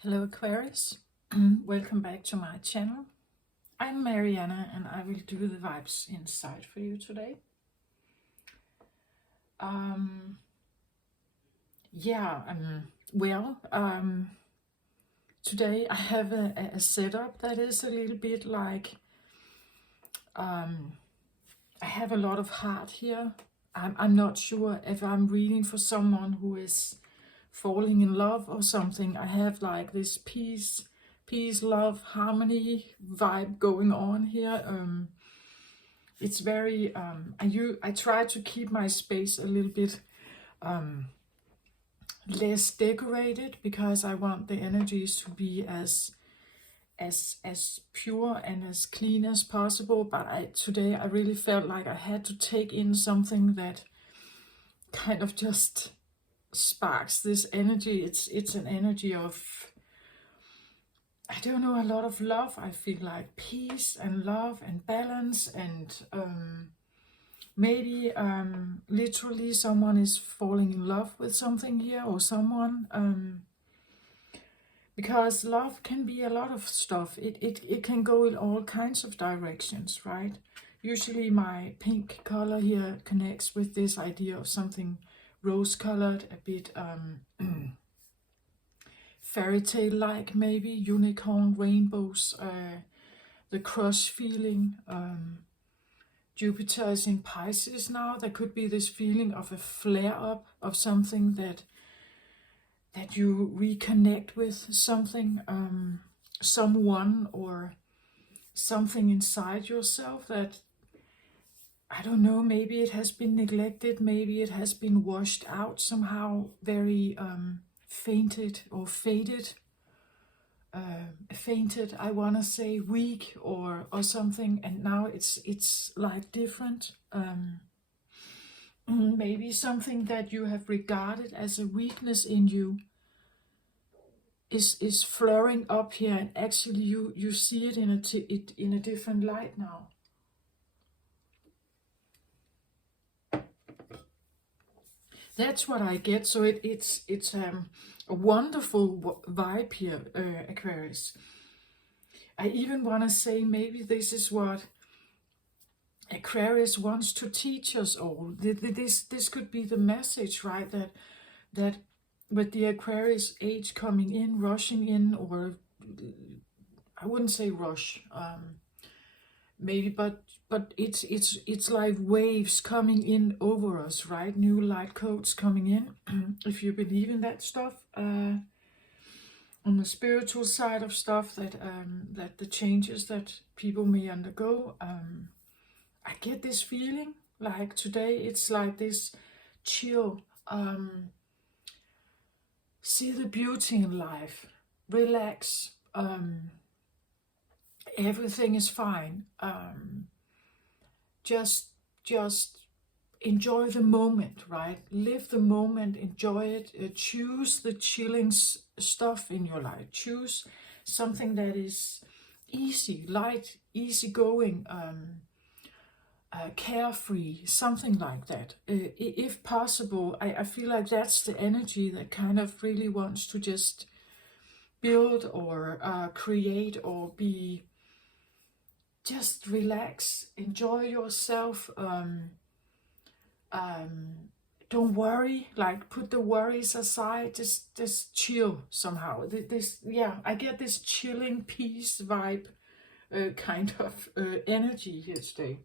Hello Aquarius, welcome back to my channel. I'm Mariana and I will do the vibes inside for you today. Um, yeah, well, today I have a setup that is a little bit like, I have a lot of heart here. I'm not sure if I'm reading for someone who is falling in love or something. I have like this peace, love, harmony vibe going on here. It's very I try to keep my space a little bit less decorated because I want the energies to be as pure and as clean as possible. But today I really felt like I had to take in something that kind of just sparks this energy. It's an energy of, I don't know, a lot of love. I feel like peace and love and balance and maybe literally someone is falling in love with something here or someone, because love can be a lot of stuff. It can go in all kinds of directions, right? Usually my pink color here connects with this idea of something rose colored, a bit fairy tale like, maybe unicorn, rainbows, the crush feeling. Jupiter is in Pisces now. There could be this feeling of a flare up of something that you reconnect with, something, someone or something inside yourself that, I don't know, maybe it has been neglected, maybe it has been washed out somehow, very fainted or faded. Fainted, I want to say weak or something, and now it's like different. Maybe something that you have regarded as a weakness in you is flaring up here, and actually you see it in a different light now. That's what I get. So it's a wonderful vibe here, Aquarius. I even want to say maybe this is what Aquarius wants to teach us all. This could be the message, right? That with the Aquarius age coming in, rushing in, or I wouldn't say rush, maybe, but it's like waves coming in over us, right? New light codes coming in. If you believe in that stuff, on the spiritual side of stuff, that the changes that people may undergo, I get this feeling like today it's like this chill, see the beauty in life, relax, everything is fine, just enjoy the moment, right? Live the moment, enjoy it, choose the chilling stuff in your life, choose something that is easy, light, easy going, carefree, something like that. If possible, I feel like that's the energy that kind of really wants to just build or create or be, just relax, enjoy yourself. Don't worry, like put the worries aside, just chill somehow. Yeah, I get this chilling peace vibe, kind of energy here today.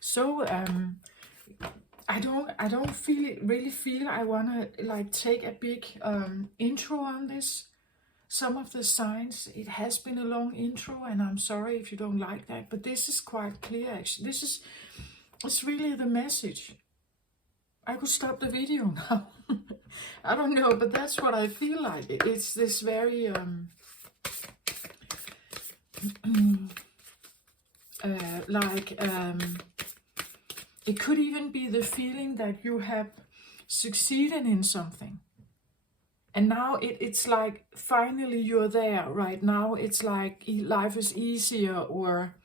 So I don't really feel I wanna like take a big intro on this. Some of the signs, it has been a long intro, and I'm sorry if you don't like that, but this is quite clear actually. It's really the message. I could stop the video now. I don't know, but that's what I feel like. It's this very it could even be the feeling that you have succeeded in something. And now it's like finally you're there, right? Now it's like life is easier, or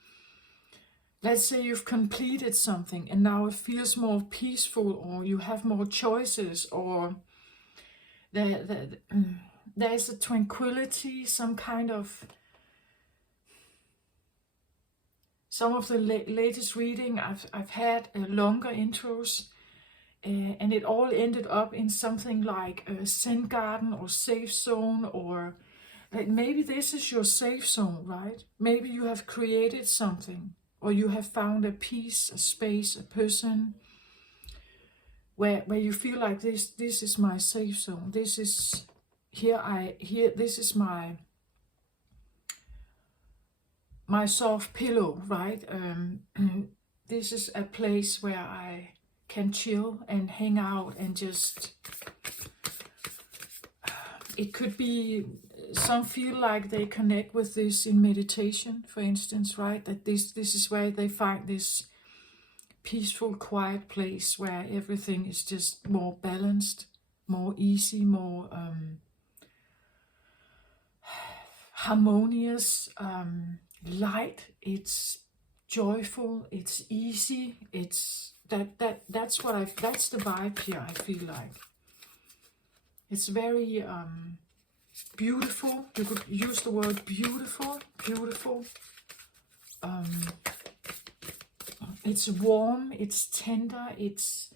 let's say you've completed something and now it feels more peaceful, or you have more choices, or there's a tranquility, some kind of... Some of the latest reading I've had longer intros, and it all ended up in something like a Zen garden or safe zone, or maybe this is your safe zone, right? Maybe you have created something, or you have found a peace, a space, a person where you feel like this is my safe zone. This is this is my soft pillow, right? This is a place where I can chill and hang out and just... It could be, some feel like they connect with this in meditation, for instance, right? That this is where they find this peaceful, quiet place where everything is just more balanced, more easy, more harmonious, light. It's joyful, it's easy, it's that's the vibe here. I feel like it's very beautiful. You could use the word beautiful. It's warm, it's tender, it's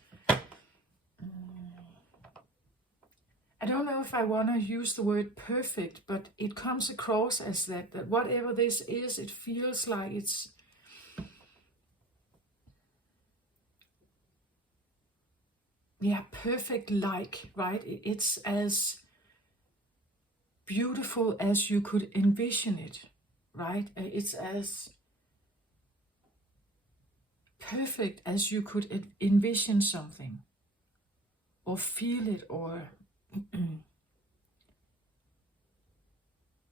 I don't know if I want to use the word perfect, but it comes across as that whatever this is, it feels like it's... Yeah, perfect like, right? It's as beautiful as you could envision it, right? It's as perfect as you could envision something, or feel it, or...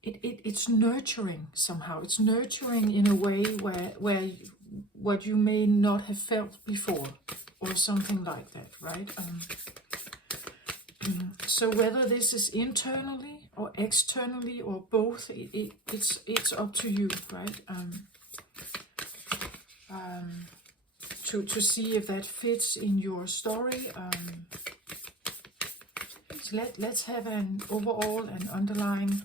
It's nurturing somehow. It's nurturing in a way where what you may not have felt before, or something like that, right? So whether this is internally or externally or both, it's up to you, right? To see if that fits in your story. So let's have an overall and underlying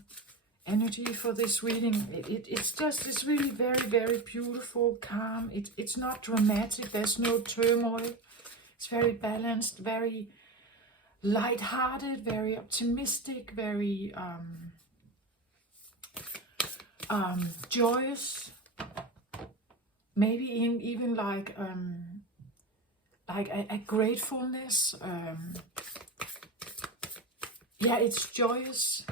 energy for this reading. It's really very, very beautiful, calm. It's not dramatic. There's no turmoil. It's very balanced, very light-hearted, very optimistic, very joyous. Maybe even like a gratefulness. Yeah, it's joyous.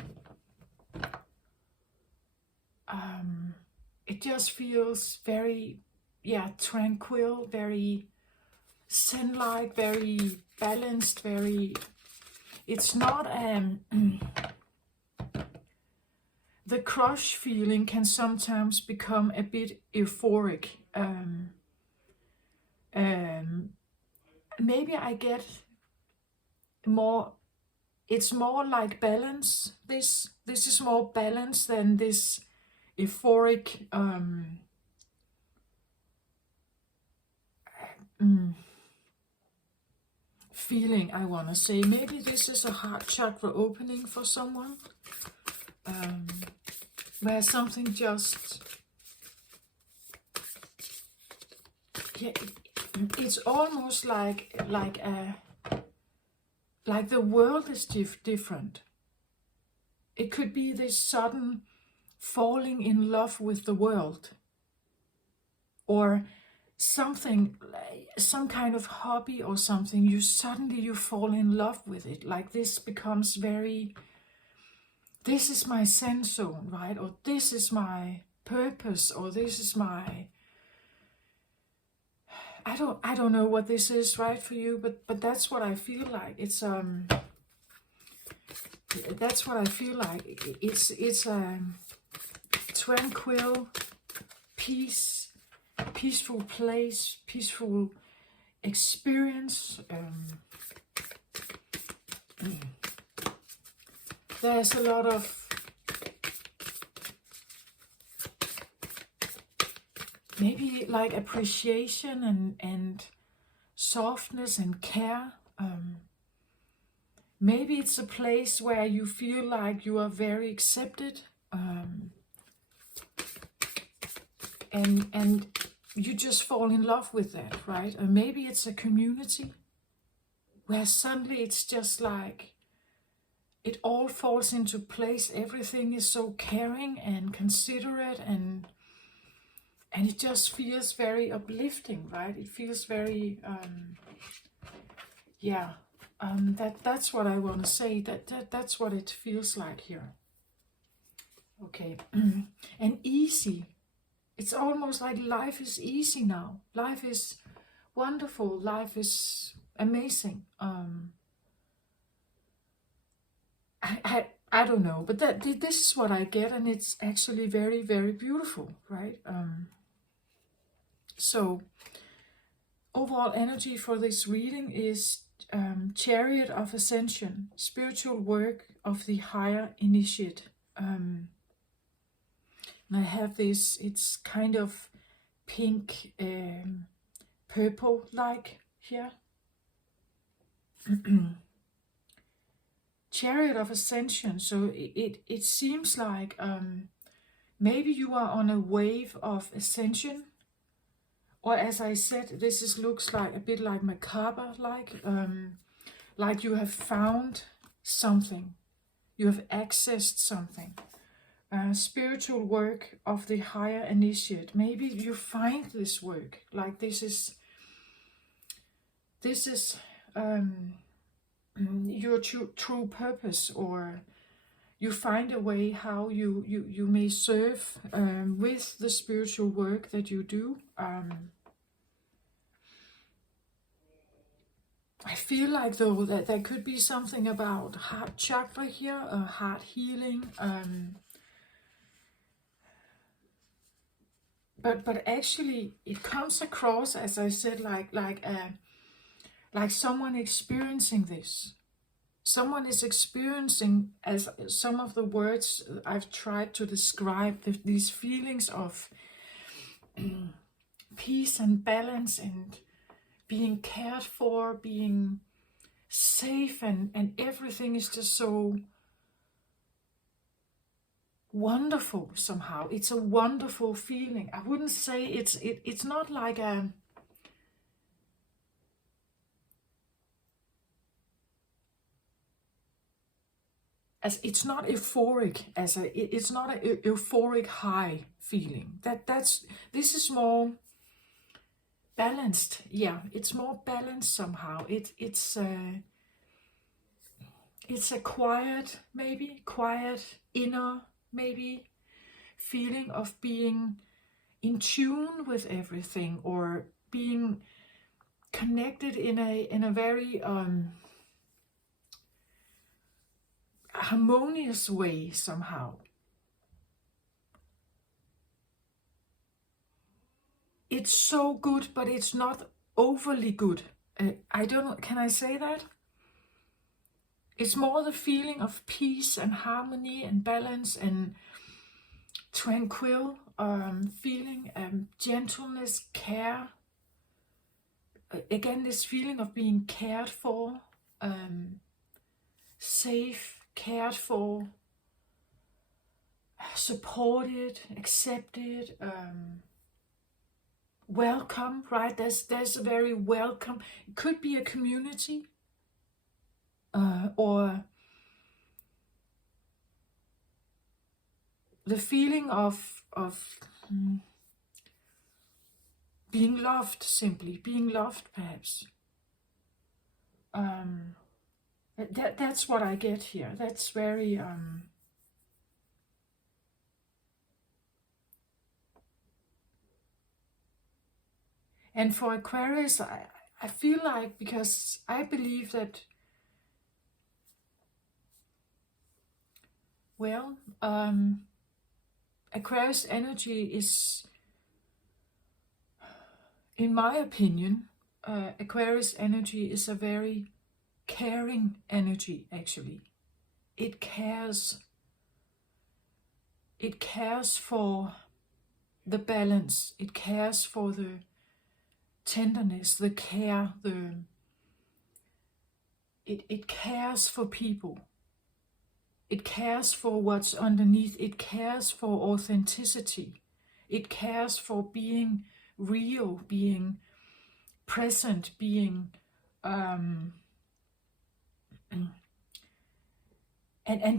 It just feels very, tranquil, very Zen-like, very balanced, very... It's not the crush feeling can sometimes become a bit euphoric. Maybe I get more... It's more like balance. This is more balance than this euphoric feeling, I want to say. Maybe this is a heart chakra opening for someone, where something just... Yeah, it's almost like the world is different. It could be this sudden falling in love with the world, or something, some kind of hobby or something. You suddenly fall in love with it. Like this becomes very... This is my Zen zone, right? Or this is my purpose, or this is my... I don't know what this is, right, for you, but that's what I feel like. It's that's what I feel like. It's a tranquil, peaceful place, peaceful experience. There's a lot of maybe like appreciation and softness and care. Maybe it's a place where you feel like you are very accepted, and you just fall in love with that, right? Or maybe it's a community where suddenly it's just like it all falls into place. Everything is so caring and considerate, and it just feels very uplifting, right? It feels very that's what I want to say. That's what it feels like here. Okay. And easy. It's almost like life is easy now. Life is wonderful. Life is amazing. I don't know, but this is what I get, and it's actually very, very beautiful, right? So overall energy for this reading is Chariot of Ascension, spiritual work of the higher initiate. And I have this, it's kind of pink, purple like here. Chariot of Ascension, so it seems like maybe you are on a wave of ascension, or as I said, looks like a bit like macabre, like you have found something, you have accessed something. Spiritual work of the higher initiate. Maybe you find this work, like this is your true purpose, or you find a way how you may serve with the spiritual work that you do. I feel like though that there could be something about heart chakra here, heart healing. But actually, it comes across, as I said, like someone experiencing this. Someone is experiencing, as some of the words I've tried to describe, these feelings of peace and balance and being cared for, being safe, and everything is just so wonderful somehow. It's a wonderful feeling. I wouldn't say it's not like a it's not euphoric it's not a euphoric high feeling. This is more balanced. Yeah, it's more balanced somehow. It's a quiet inner maybe feeling of being in tune with everything, or being connected in a very harmonious way somehow. It's so good, but it's not overly good. I don't know, can I say that? It's more the feeling of peace and harmony and balance and tranquil feeling, gentleness, care. Again, this feeling of being cared for, safe, cared for, supported, accepted, welcome, right? There's a very welcome. It could be a community, or the feeling of being loved, simply being loved, perhaps. That's what I get here. That's very and for Aquarius, I feel like, because I believe that, well, Aquarius energy is, in my opinion, Aquarius energy is a very caring energy, actually. It cares for the balance. It cares for the tenderness, the care, it cares for people. It cares for what's underneath. It cares for authenticity. It cares for being real, being present, being and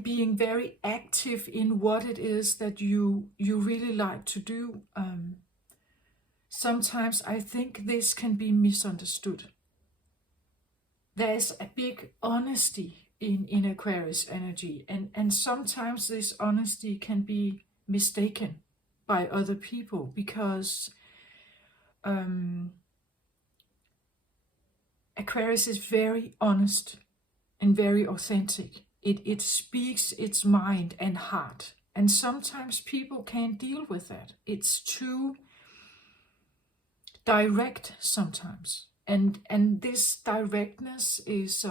being very active in what it is that you really like to do. Sometimes I think this can be misunderstood. There's a big honesty in Aquarius energy, and sometimes this honesty can be mistaken by other people, because Aquarius is very honest and very authentic. It speaks its mind and heart, and sometimes people can't deal with that. It's too direct sometimes, and this directness is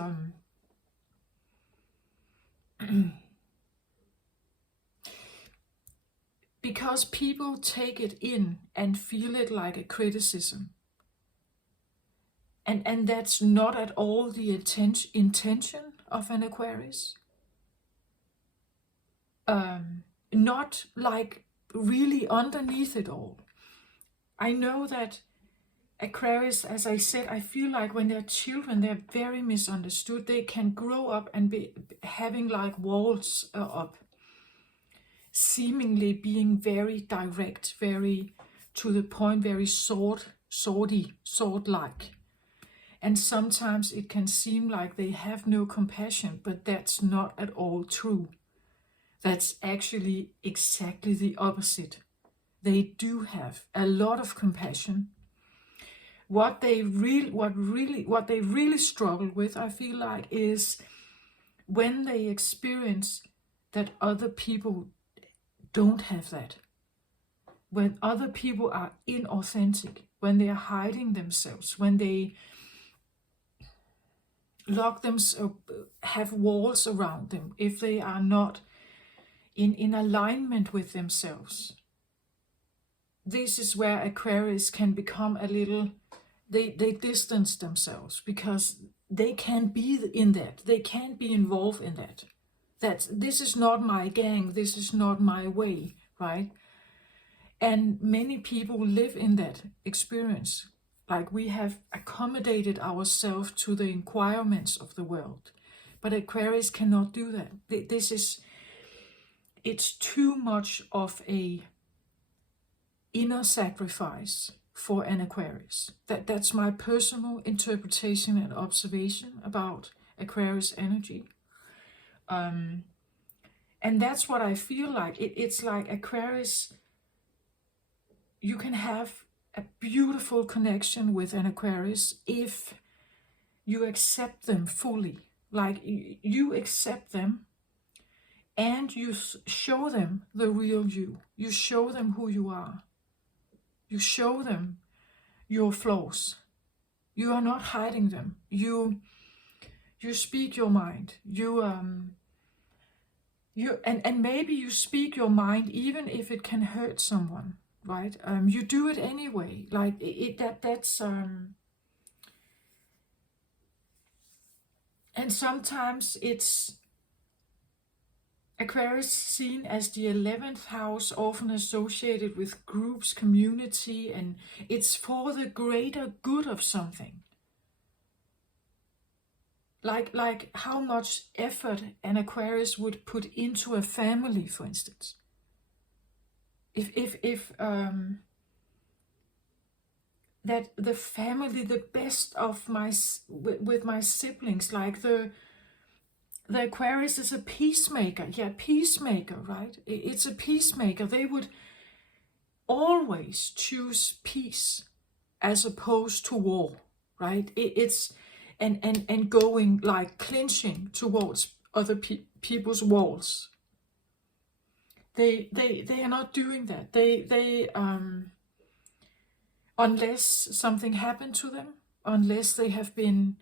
because people take it in and feel it like a criticism. And that's not at all the intention of an Aquarius. Not like really underneath it all. I know that Aquarius, as I said, I feel like when they're children, they're very misunderstood. They can grow up and be having like walls up, seemingly being very direct, very to the point, very sword-like. And sometimes it can seem like they have no compassion, but that's not at all true. That's actually exactly the opposite. They do have a lot of compassion. What they really struggle with, I feel like, is when they experience that other people don't have that. When other people are inauthentic, when they are hiding themselves, when they lock themselves, have walls around them, if they are not in alignment with themselves. This is where Aquarius can become a little, they distance themselves, because they can't be in that. They can't be involved in that. This is not my gang, this is not my way, right? And many people live in that experience. Like, we have accommodated ourselves to the requirements of the world. But Aquarius cannot do that. It's too much of a inner sacrifice for an Aquarius. That's my personal interpretation and observation about Aquarius energy. And that's what I feel like. It's like Aquarius, you can have a beautiful connection with an Aquarius if you accept them fully. Like, you accept them and you show them the real you. You show them who you are. You show them your flaws. You are not hiding them. You speak your mind. And maybe you speak your mind even if it can hurt someone, right? You do it anyway. Like, that's and sometimes it's Aquarius seen as the 11th house, often associated with groups, community, and it's for the greater good of something. Like how much effort an Aquarius would put into a family, for instance. If that the family, the best of with my siblings, like the Aquarius is a peacemaker. Yeah, peacemaker, right? It's a peacemaker. They would always choose peace as opposed to war, right? It's and going like clinching towards other people's walls. They are not doing that. They unless something happened to them, unless they have been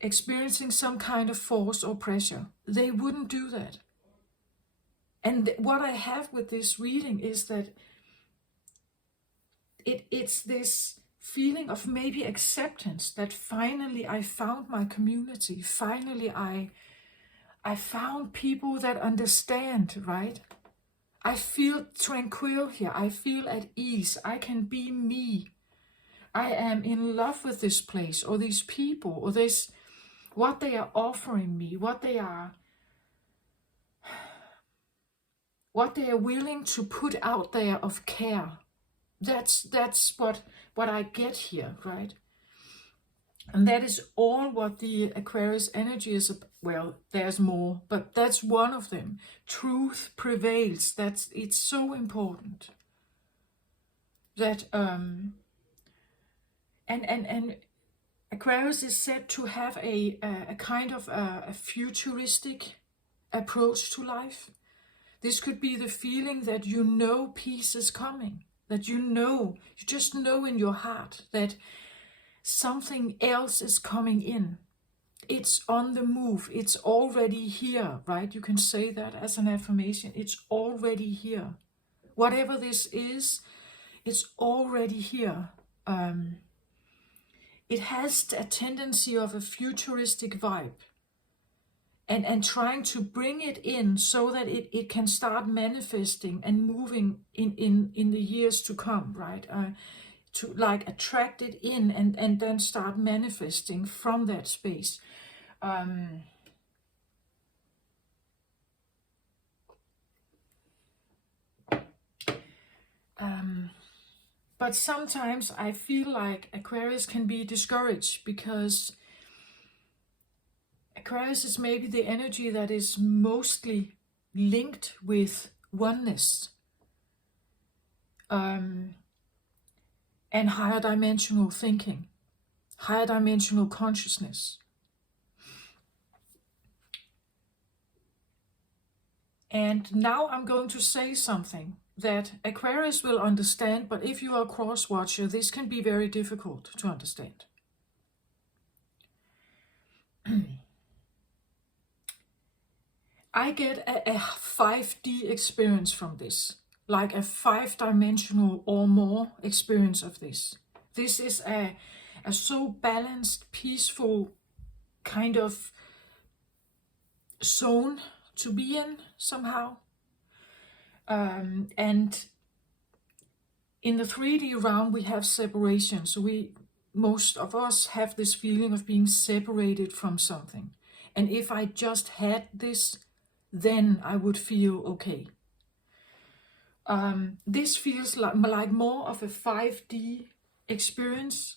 experiencing some kind of force or pressure, they wouldn't do that. And what I have with this reading is that it's this feeling of maybe acceptance that finally I found my community. Finally I found people that understand, right? I feel tranquil here. I feel at ease. I can be me. I am in love with this place or these people or this, what they are offering me, what they are willing to put out there of care. That's what I get here, right? And that is all what the Aquarius energy is. Well, there's more, but that's one of them. Truth prevails. It's so important that and Aquarius is said to have a kind of a futuristic approach to life. This could be the feeling that you know peace is coming, that you just know in your heart that something else is coming in. It's on the move. It's already here, right? You can say that as an affirmation. It's already here. Whatever this is, it's already here. It has a tendency of a futuristic vibe. And trying to bring it in so that it can start manifesting and moving in the years to come, right? To like attract it in and then start manifesting from that space. But sometimes I feel like Aquarius can be discouraged because Aquarius is maybe the energy that is mostly linked with oneness and higher dimensional thinking, higher dimensional consciousness. And now I'm going to say something that Aquarius will understand, but if you are a cross-watcher, this can be very difficult to understand. I get a 5D experience from this, like a 5-dimensional or more experience of this. This is a so balanced, peaceful kind of zone to be in somehow. And in the 3D realm, we have separation. So most of us have this feeling of being separated from something. And if I just had this, then I would feel okay. This feels like more of a 5D experience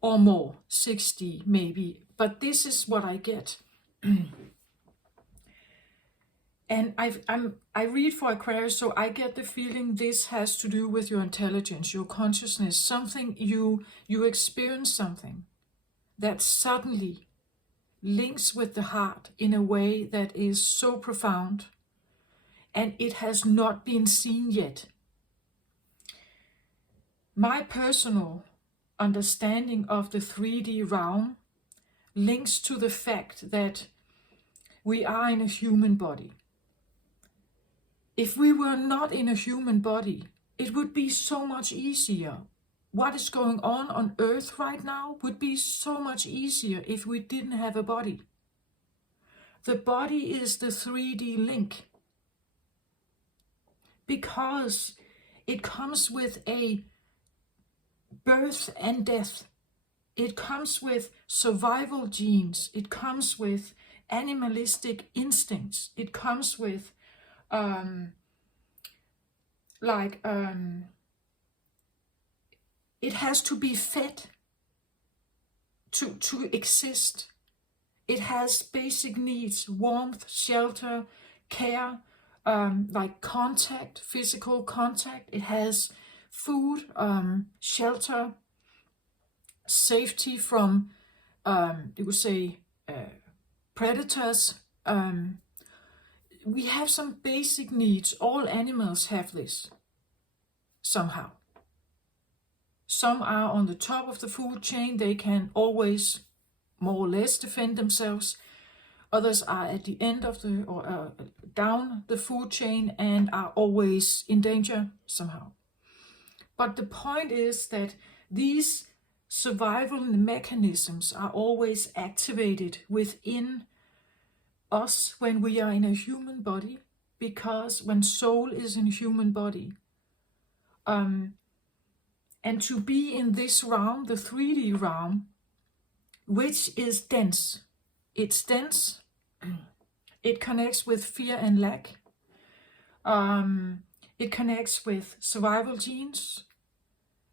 or more, 6D maybe. But this is what I get. And I read for Aquarius, so I get the feeling this has to do with your intelligence, your consciousness, something you experience something that suddenly links with the heart in a way that is so profound, and it has not been seen yet. My personal understanding of the 3D realm links to the fact that we are in a human body. If we were not in a human body, it would be so much easier. What is going on Earth right now would be so much easier if we didn't have a body. The body is the 3D link because it comes with a birth and death. It comes with survival genes. It comes with animalistic instincts. It comes with it has to be fed to exist. It has basic needs: warmth, shelter, care, like contact, physical contact. It has food, shelter, safety from, you would say, predators. We have some basic needs. All animals have this somehow. Some are on the top of the food chain. They can always more or less defend themselves. Others are at the end of the, or down the food chain and are always in danger somehow. But the point is that these survival mechanisms are always activated within us when we are in a human body, because when soul is in a human body, and to be in this realm, the 3D realm, which is dense. It's dense. It connects with fear and lack. It connects with survival genes,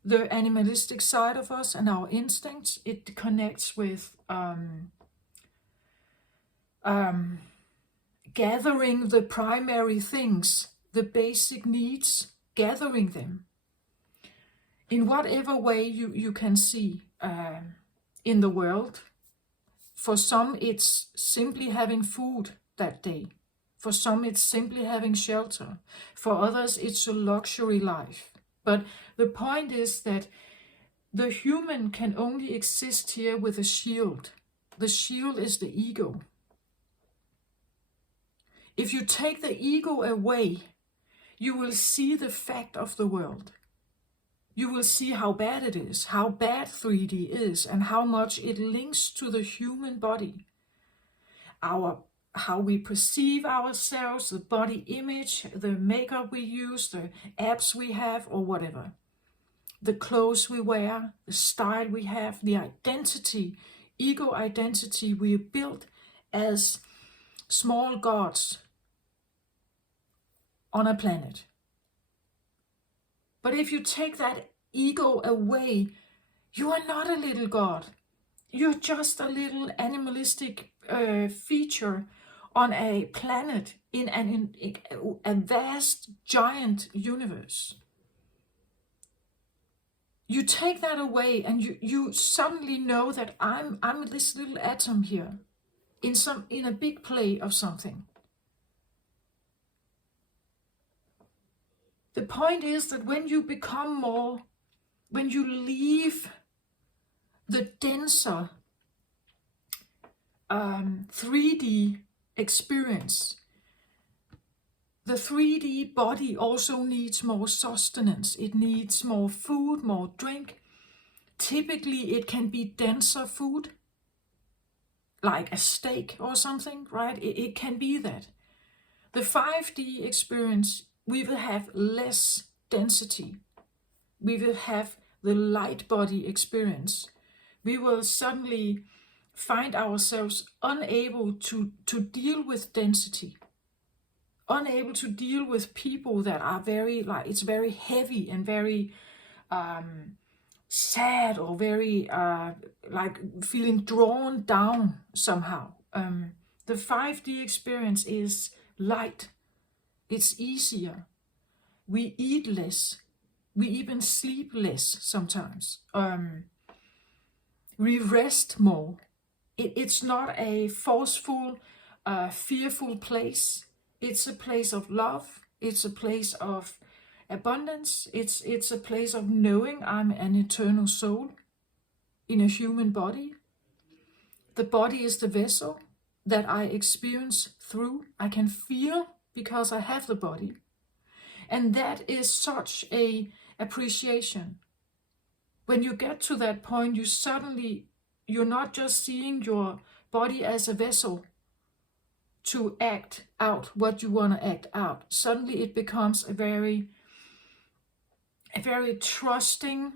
the animalistic side of us and our instincts. It connects with gathering the primary things, the basic needs, gathering them. In whatever way you can see in the world. For some, it's simply having food that day. For some, it's simply having shelter. For others, it's a luxury life. But the point is that the human can only exist here with a shield. The shield is the ego. If you take the ego away, you will see the fact of the world. You will see how bad it is, how bad 3D is, and how much it links to the human body. How we perceive ourselves, the body image, the makeup we use, the apps we have, or whatever. The clothes we wear, the style we have, the identity, ego identity we built as small gods on a planet. But if you take that ego away, you are not a little god. You're just a little animalistic feature on a planet in a vast, giant universe. You take that away and you suddenly know that I'm this little atom here in a big play of something. The point is that when you leave the denser 3D experience, the 3D body also needs more sustenance. It needs more food, more drink. Typically, it can be denser food, like a steak or something, right? It can be that. The 5D experience, we will have less density. We will have the light body experience. We will suddenly find ourselves unable to deal with density, unable to deal with people that are it's very heavy and very sad, or very feeling drawn down somehow. The 5D experience is light. It's easier. We eat less. We even sleep less sometimes. We rest more. It's not a forceful, fearful place. It's a place of love. It's a place of abundance. It's a place of knowing I'm an eternal soul in a human body. The body is the vessel that I experience through. I can feel because I have the body. And that is such a appreciation. When you get to that point, you're not just seeing your body as a vessel to act out what you want to act out. Suddenly it becomes a very trusting,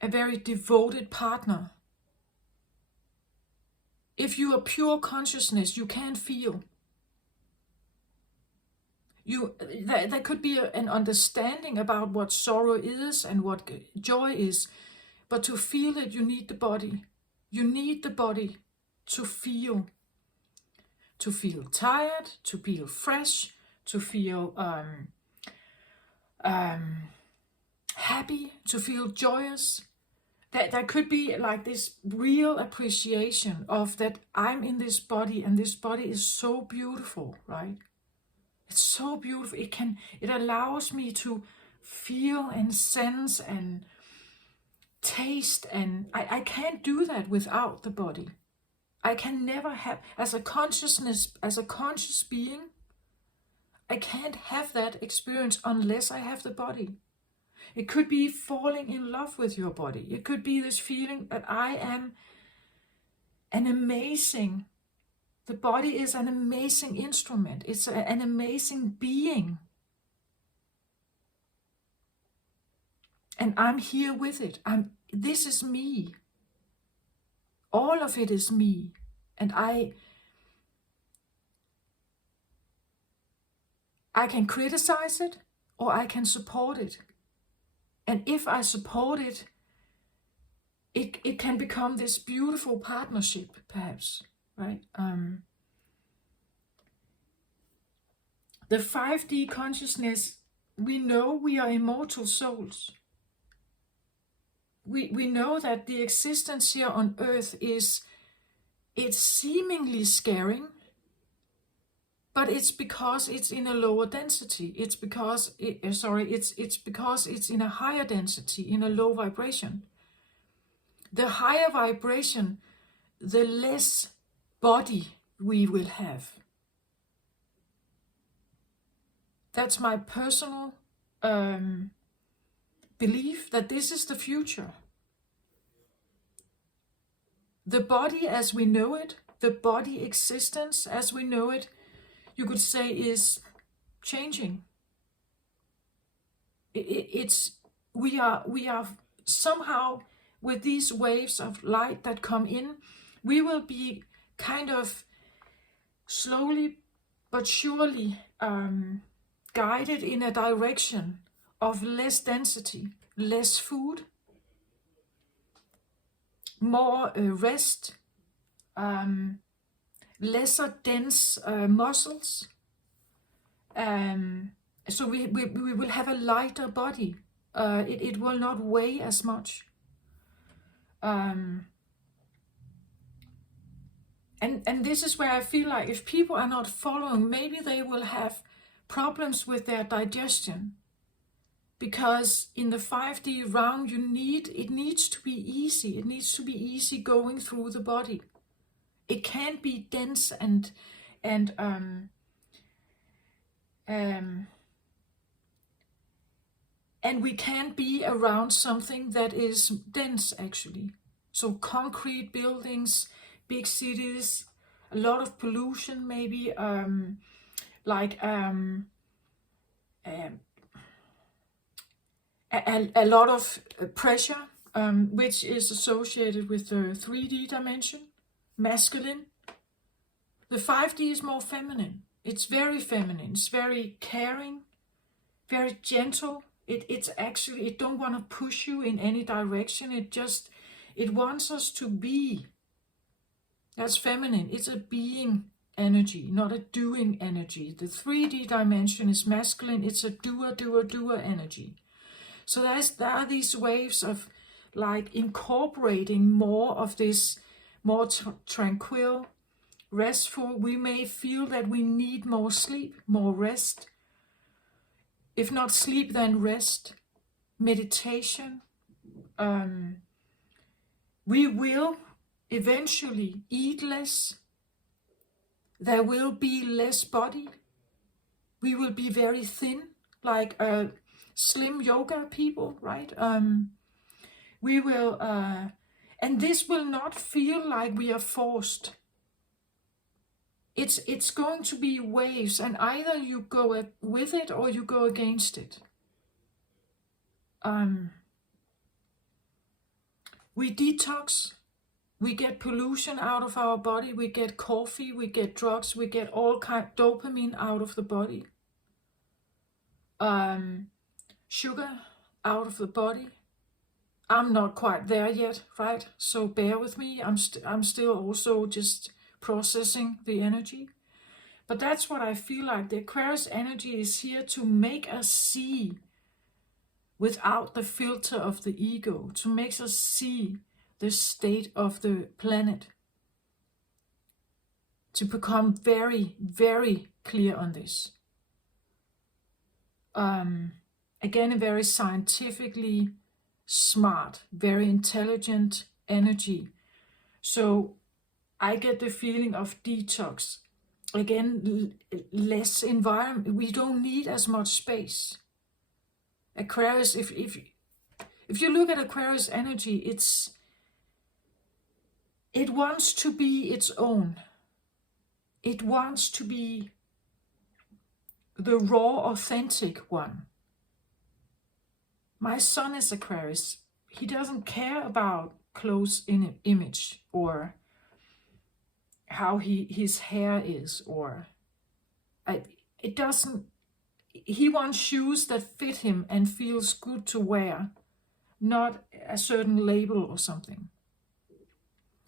a very devoted partner. If you are pure consciousness, you can feel. There could be an understanding about what sorrow is and what joy is, but to feel it, you need the body. You need the body to feel tired, to feel fresh, to feel happy, to feel joyous. There could be like this real appreciation of that I'm in this body, and this body is so beautiful, right? It's so beautiful. It allows me to feel and sense and taste, and I can't do that without the body. I can never have, as a consciousness, as a conscious being, I can't have that experience unless I have the body. It could be falling in love with your body. It could be this feeling that I am the body is an amazing instrument. It's an amazing being. And I'm here with it. This is me. All of it is me. And I can criticize it or I can support it. And if I support it, it can become this beautiful partnership, perhaps, right? The 5D consciousness, we know we are immortal souls. We know that the existence here on earth it's seemingly scaring, but it's because it's in a lower density. It's because it's because it's in a higher density, in a low vibration. The higher vibration, the less body we will have. That's my personal belief, that this is the future. The body as we know it, the body existence as we know it, you could say is changing. We are somehow, with these waves of light that come in, we will be kind of slowly but surely guided in a direction of less density, less food, more rest, lesser dense muscles. So we will have a lighter body. It will not weigh as much. And this is where I feel like if people are not following, maybe they will have problems with their digestion. Because in the 5D realm, it needs to be easy. It needs to be easy going through the body. It can't be dense and we can't be around something that is dense, actually. So concrete buildings, big cities, a lot of pollution, maybe a lot of pressure, which is associated with the 3D dimension, masculine. The 5D is more feminine. It's very feminine. It's very caring, very gentle. It's actually, it don't want to push you in any direction. It wants us to be. That's feminine. It's a being energy, not a doing energy. The 3D dimension is masculine. It's a doer energy. So there are these waves of like incorporating more of this, more tranquil, restful. We may feel that we need more sleep, more rest. If not sleep, then rest, meditation. We will eventually eat less. There will be less body. We will be very thin, like slim yoga people, right? We will, and this will not feel like we are forced. It's going to be waves, and either you go with it or you go against it. We detox. We get pollution out of our body. We get coffee. We get drugs. We get all kind of dopamine out of the body. Sugar out of the body. I'm not quite there yet, right? So bear with me. I'm still also just processing the energy. But that's what I feel like. The Aquarius energy is here to make us see without the filter of the ego, to make us see the state of the planet, to become very, very clear on this. Again, a very scientifically smart, very intelligent energy. So I get the feeling of detox. Again, less environment. We don't need as much space. Aquarius, if you look at Aquarius energy, it wants to be its own. It wants to be the raw, authentic one. My son is Aquarius. He doesn't care about close image or how his hair is, or it doesn't. He wants shoes that fit him and feels good to wear, not a certain label or something.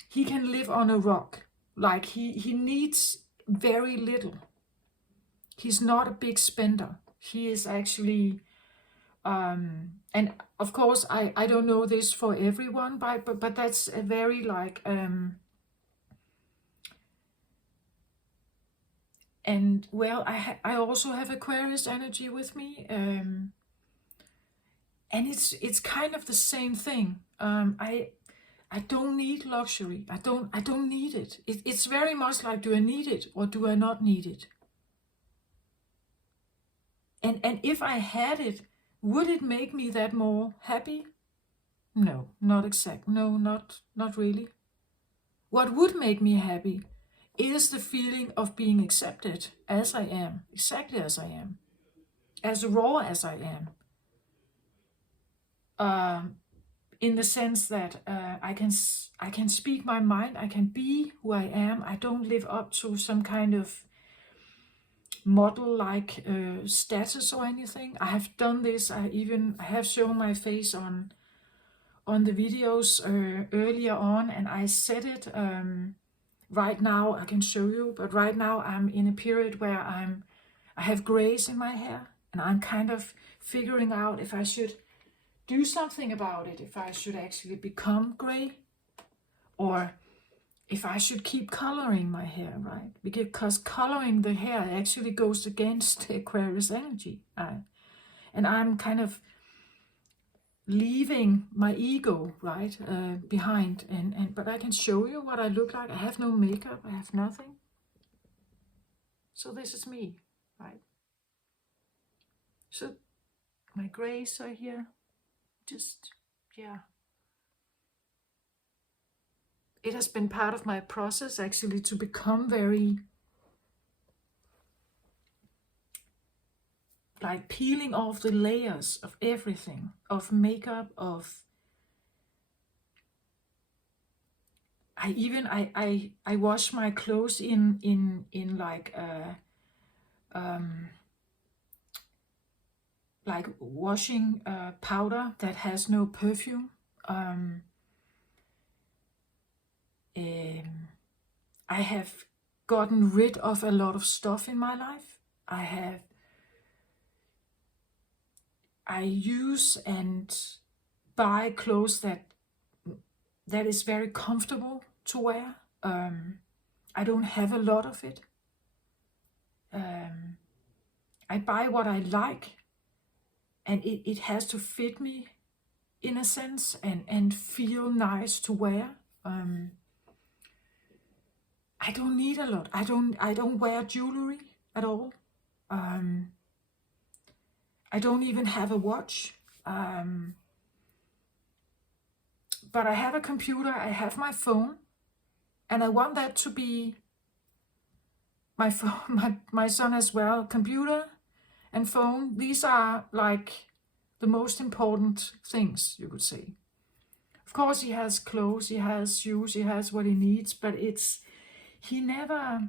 He can live on a rock. Like he needs very little. He's not a big spender. He is actually, and of course I don't know this for everyone, but that's a very like, and well, I also have Aquarius energy with me, and it's kind of the same thing. I don't need luxury. I don't need it. It's very much like, do I need it or do I not need it? And if I had it, would it make me that more happy? No, not exact. No, not really. What would make me happy is the feeling of being accepted as I am, exactly as I am, as raw as I am. In the sense that I can speak my mind, I can be who I am. I don't live up to some kind of model-like status or anything. I have done this. I have shown my face on the videos earlier on, and I said it. Right now, I can show you, but right now I'm in a period where I have grays in my hair, and I'm kind of figuring out if I should do something about it, if I should actually become gray, or if I should keep coloring my hair, right? Because coloring the hair actually goes against the Aquarius energy. And I'm kind of leaving my ego, right, behind. But I can show you what I look like. I have no makeup, I have nothing. So this is me, right? So my grays are here. Just, yeah. It has been part of my process actually to become very, like, peeling off the layers of everything, of makeup, of I wash my clothes in like washing powder that has no perfume. I have gotten rid of a lot of stuff in my life. I use and buy clothes that is very comfortable to wear. I don't have a lot of it. I buy what I like, and it has to fit me in a sense and feel nice to wear. I don't need a lot. I don't wear jewelry at all. I don't even have a watch. But I have a computer, I have my phone, and I want that to be my phone, my son as well. Computer and phone, these are like the most important things, you could say. Of course, he has clothes, he has shoes, he has what he needs, but he never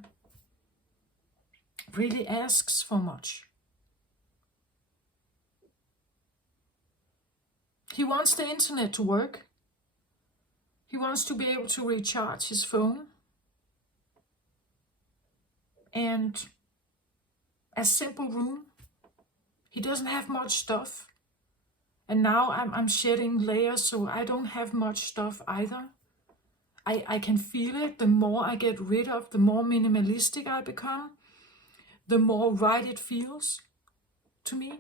really asks for much. He wants the internet to work. He wants to be able to recharge his phone. And a simple room. He doesn't have much stuff. And now I'm shedding layers, so I don't have much stuff either. I can feel it. The more I get rid of, the more minimalistic I become, the more right it feels to me.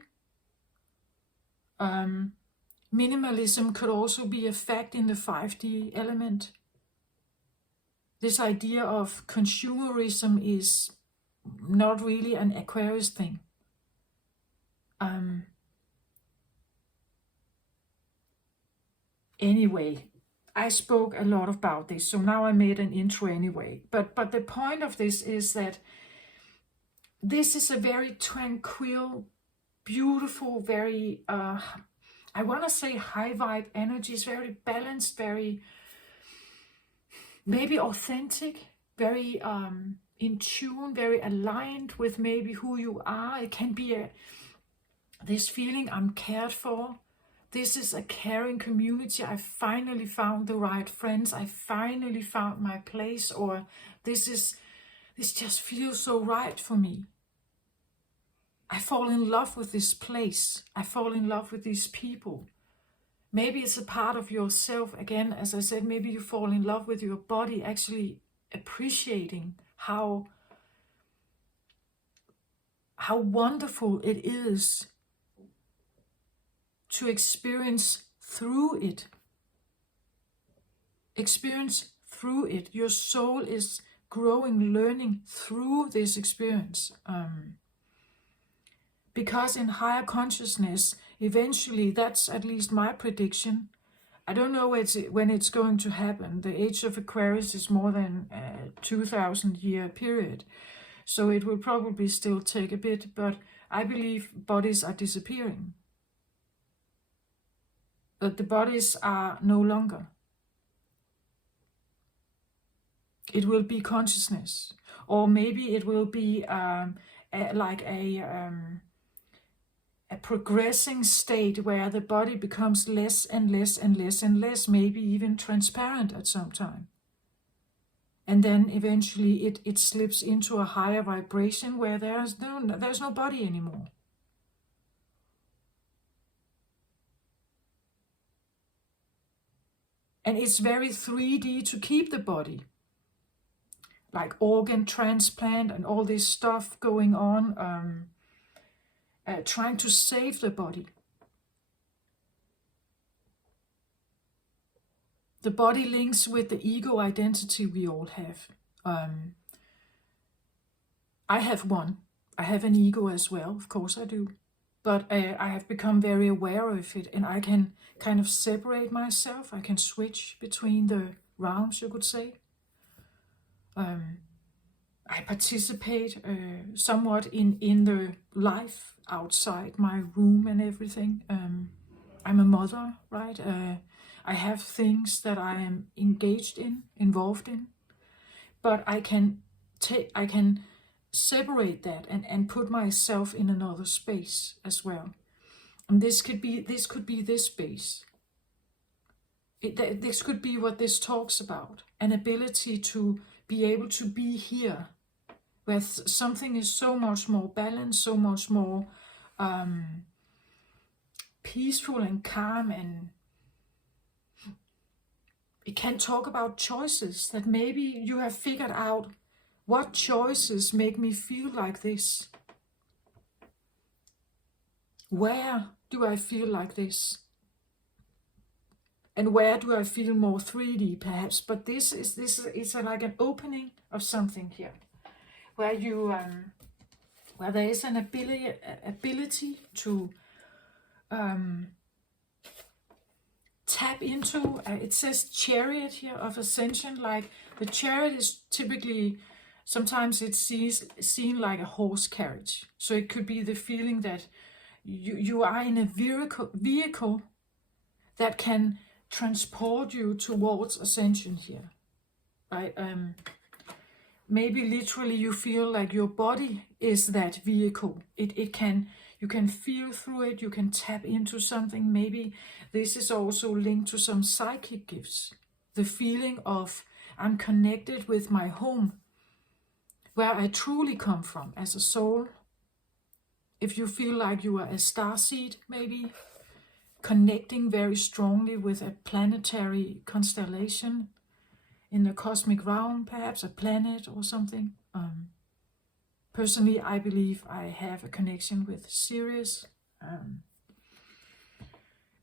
Minimalism could also be a fact in the 5D element. This idea of consumerism is not really an Aquarius thing. Anyway, I spoke a lot about this, so now I made an intro anyway. But the point of this is that this is a very tranquil, beautiful, very, I want to say high vibe energy. It's very balanced, very, maybe authentic, very in tune, very aligned with maybe who you are. It can be this feeling I'm cared for. This is a caring community. I finally found the right friends. I finally found my place, or this just feels so right for me. I fall in love with this place. I fall in love with these people. Maybe it's a part of yourself. Again, as I said, maybe you fall in love with your body, actually appreciating how wonderful it is to experience through it. Experience through it. Your soul is growing, learning through this experience. Because in higher consciousness, eventually, that's at least my prediction. I don't know when it's going to happen. The age of Aquarius is more than a 2,000 year period. So it will probably still take a bit, but I believe bodies are disappearing. That the bodies are no longer. It will be consciousness, or maybe it will be like a progressing state where the body becomes less and less and less and less, maybe even transparent at some time. And then eventually it slips into a higher vibration where there's no body anymore. And it's very 3D to keep the body. Like organ transplant and all this stuff going on, trying to save the body. The body links with the ego identity we all have. I have one. I have an ego as well, of course I do. But I have become very aware of it, and I can kind of separate myself. I can switch between the realms, you could say. I participate somewhat in the life outside my room and everything. I'm a mother, right? I have things that I am engaged in, involved in, but I can separate that and put myself in another space as well. And this could be this space. This could be what this talks about, an ability to be able to be here, where something is so much more balanced, so much more peaceful and calm, and it can talk about choices that maybe you have figured out. What choices make me feel like this? Where do I feel like this? And where do I feel more 3D perhaps? But this is like an opening of something here, where you where there is an ability to tap into. It says chariot here of ascension. Like the chariot is typically, sometimes it's seen like a horse carriage. So it could be the feeling that you are in a vehicle that can transport you towards ascension here, right? Maybe literally you feel like your body is that vehicle. You can feel through it, you can tap into something. Maybe this is also linked to some psychic gifts. The feeling of I'm connected with my home, where I truly come from as a soul. If you feel like you are a starseed, maybe connecting very strongly with a planetary constellation in the cosmic realm, perhaps a planet or something. Personally, I believe I have a connection with Sirius.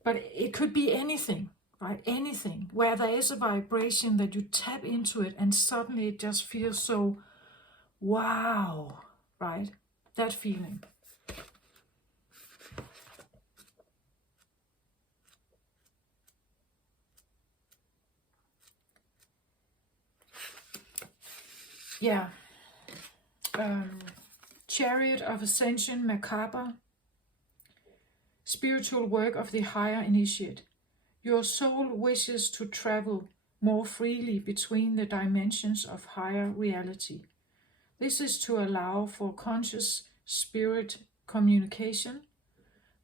But it could be anything, right? Anything where there is a vibration that you tap into it and suddenly it just feels so wow, right? That feeling. Yeah. Chariot of Ascension, Macabre. Spiritual work of the higher initiate. Your soul wishes to travel more freely between the dimensions of higher reality. This is to allow for conscious spirit communication,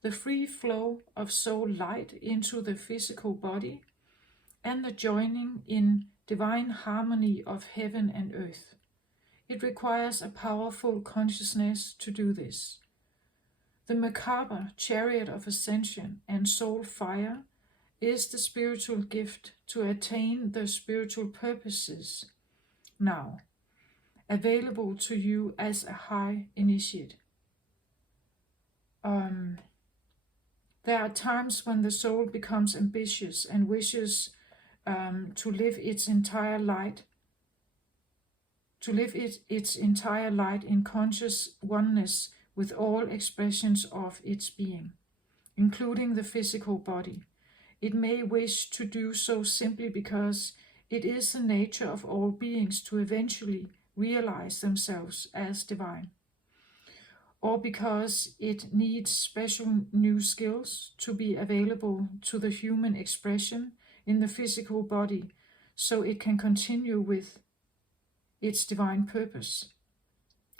the free flow of soul light into the physical body, and the joining in divine harmony of heaven and earth. It requires a powerful consciousness to do this. The Macabre Chariot of Ascension and Soul Fire is the spiritual gift to attain the spiritual purposes now, available to you as a high initiate. There are times when the soul becomes ambitious and wishes to live its entire light in conscious oneness with all expressions of its being, including the physical body. It may wish to do so simply because it is the nature of all beings to eventually realize themselves as divine, or because it needs special new skills to be available to the human expression in the physical body so it can continue with its divine purpose.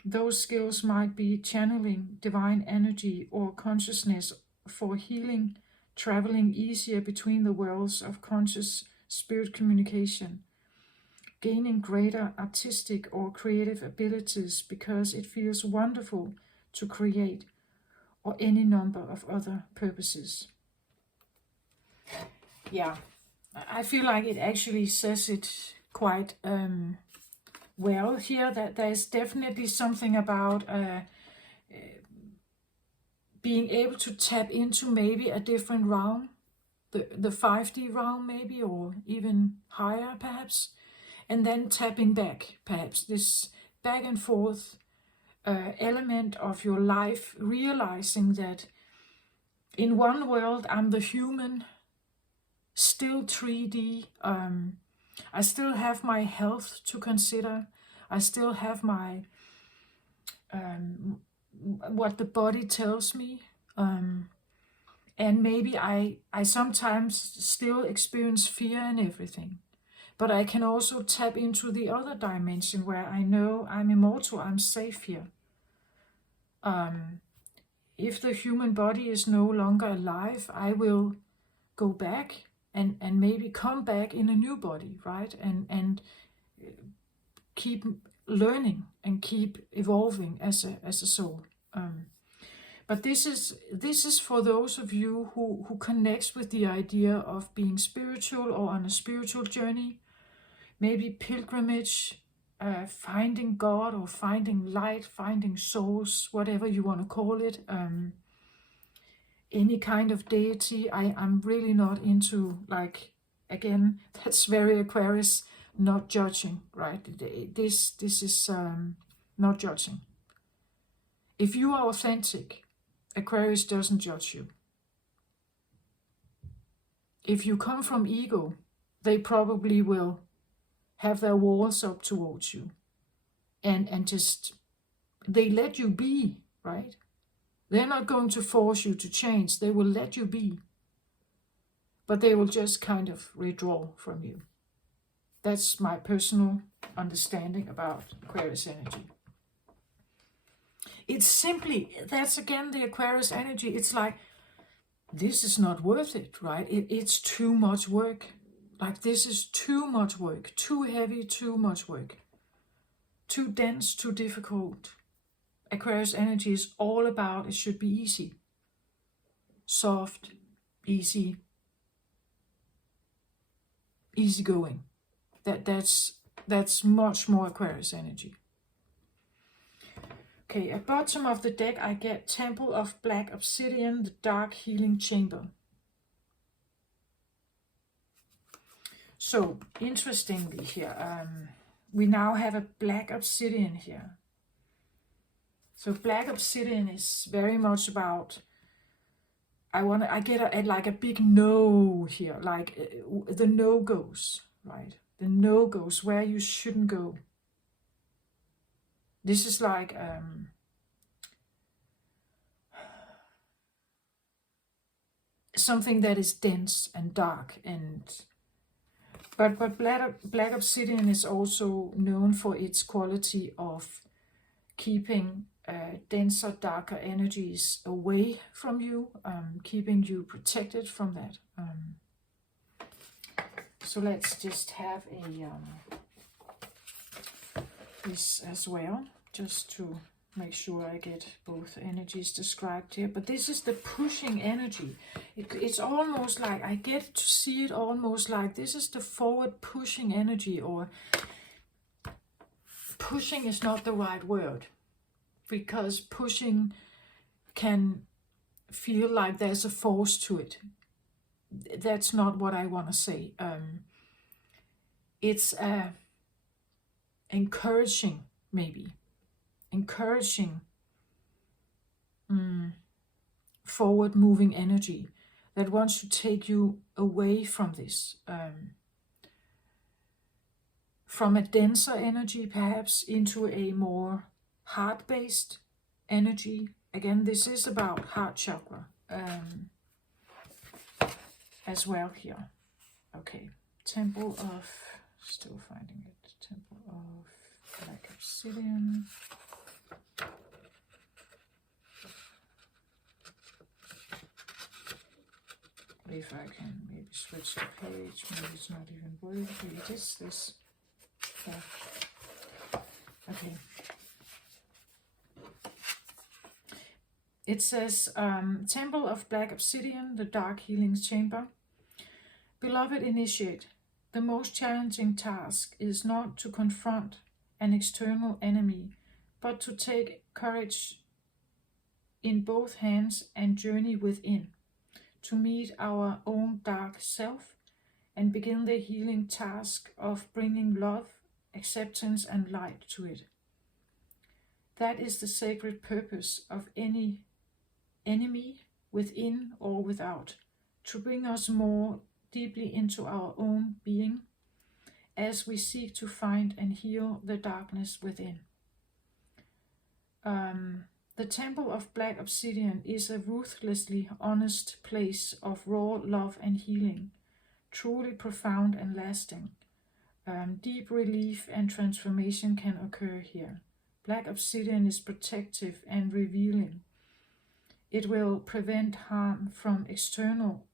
Those skills might be channeling divine energy or consciousness for healing, traveling easier between the worlds of conscious spirit communication, gaining greater artistic or creative abilities because it feels wonderful to create, or any number of other purposes. Yeah, I feel like it actually says it quite well here, that there's definitely something about being able to tap into maybe a different realm, the 5D realm maybe, or even higher perhaps, and then tapping back, perhaps this back and forth element of your life, realizing that in one world I'm the human, still 3D, I still have my health to consider. I still have my what the body tells me, and maybe I sometimes still experience fear and everything. But I can also tap into the other dimension where I know I'm immortal, I'm safe here. If the human body is no longer alive, I will go back and maybe come back in a new body, right? And keep learning and keep evolving as a soul. But this is for those of you who connects with the idea of being spiritual or on a spiritual journey, maybe pilgrimage, finding God or finding light, finding souls, whatever you want to call it. Any kind of deity. I'm really not into, like, again, that's very Aquarius, not judging, right? This is not judging. If you are authentic, Aquarius doesn't judge you. If you come from ego, they probably will have their walls up towards you and just, they let you be, right? They're not going to force you to change. They will let you be. But they will just kind of withdraw from you. That's my personal understanding about Aquarius energy. It's simply, that's again the Aquarius energy. It's like, this is not worth it, right? It's too much work. Like, this is too much work, too heavy, too much work, too dense, too difficult. Aquarius energy is all about, it should be easy, soft, easy, easygoing. That's much more Aquarius energy. Okay, at bottom of the deck I get Temple of Black Obsidian, the Dark Healing Chamber. So, interestingly here, we now have a black obsidian here. So black obsidian is very much about, I get like a big no here, like the no-goes, right? The no-goes, where you shouldn't go. This is like something that is dense and dark, and but black obsidian is also known for its quality of keeping denser, darker energies away from you, keeping you protected from that. So let's just have a this as well, just to make sure I get both energies described here. But this is the pushing energy. It's almost like, I get to see it almost like this is the forward pushing energy, or pushing is not the right word, because pushing can feel like there's a force to it. That's not what I want to say. It's encouraging, maybe. Encouraging forward moving energy that wants to take you away from this. From a denser energy perhaps into a more heart-based energy. Again, this is about heart chakra as well here. Okay, Temple of, still finding it, Temple of Black Obsidian. If I can maybe switch the page, maybe it's not even working. It is this. Yeah. Okay. It says, Temple of Black Obsidian, the Dark Healing Chamber. Beloved Initiate, the most challenging task is not to confront an external enemy, but to take courage in both hands and journey within, to meet our own dark self and begin the healing task of bringing love, acceptance and light to it. That is the sacred purpose of any enemy, within or without, to bring us more deeply into our own being as we seek to find and heal the darkness within. The Temple of Black Obsidian is a ruthlessly honest place of raw love and healing, truly profound and lasting. Deep relief and transformation can occur here. Black Obsidian is protective and revealing. It will prevent harm from external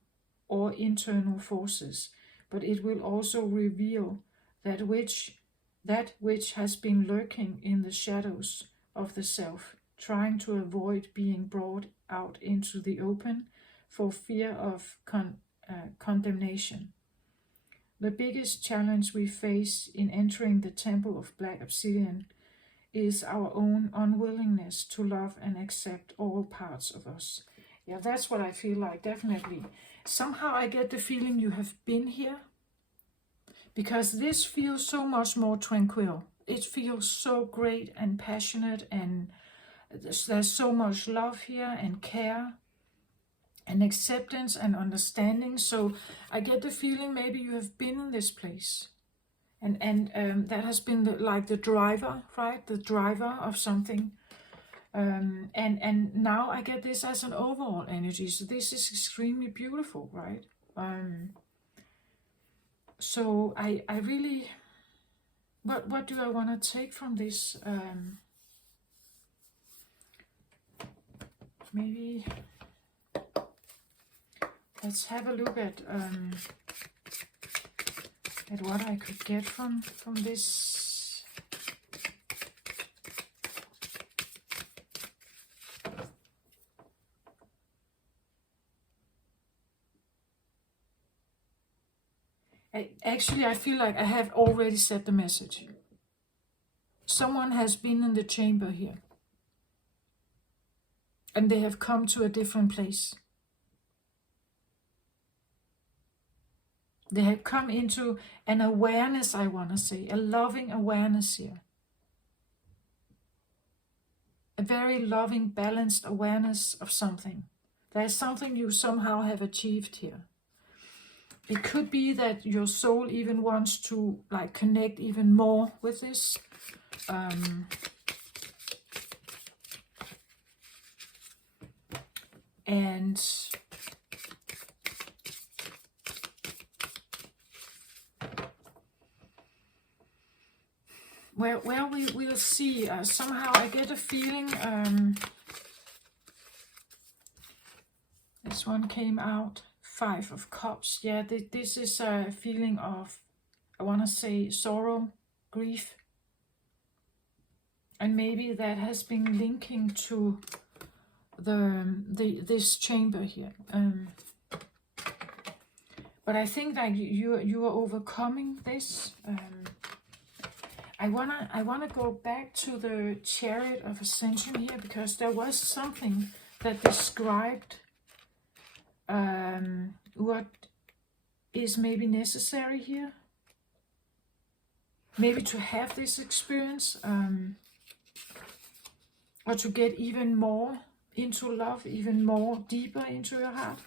or internal forces, but it will also reveal that which has been lurking in the shadows of the self, trying to avoid being brought out into the open for fear of condemnation. The biggest challenge we face in entering the Temple of Black Obsidian is our own unwillingness to love and accept all parts of us. Yeah, that's what I feel like, definitely. Somehow I get the feeling you have been here, because this feels so much more tranquil. It feels so great and passionate, and there's so much love here and care and acceptance and understanding. So I get the feeling maybe you have been in this place. And that has been the driver, right? The driver of something. And now I get this as an overall energy. So this is extremely beautiful, right? So I really, what do I want to take from this? Maybe let's have a look at what I could get from this. Actually, I feel like I have already said the message. Someone has been in the chamber here, and they have come to a different place. They have come into an awareness, I want to say, a loving awareness here. A very loving, balanced awareness of something. There's something you somehow have achieved here. It could be that your soul even wants to connect even more with this. And well, we'll see. Somehow I get a feeling, this one came out, 5 of Cups. Yeah, this is a feeling of, I want to say, sorrow, grief. And maybe that has been linking to this chamber here. But I think like you are overcoming this. I wanna go back to the Chariot of Ascension here, because there was something that described what is maybe necessary here. Maybe to have this experience, or to get even more into love, even more deeper into your heart.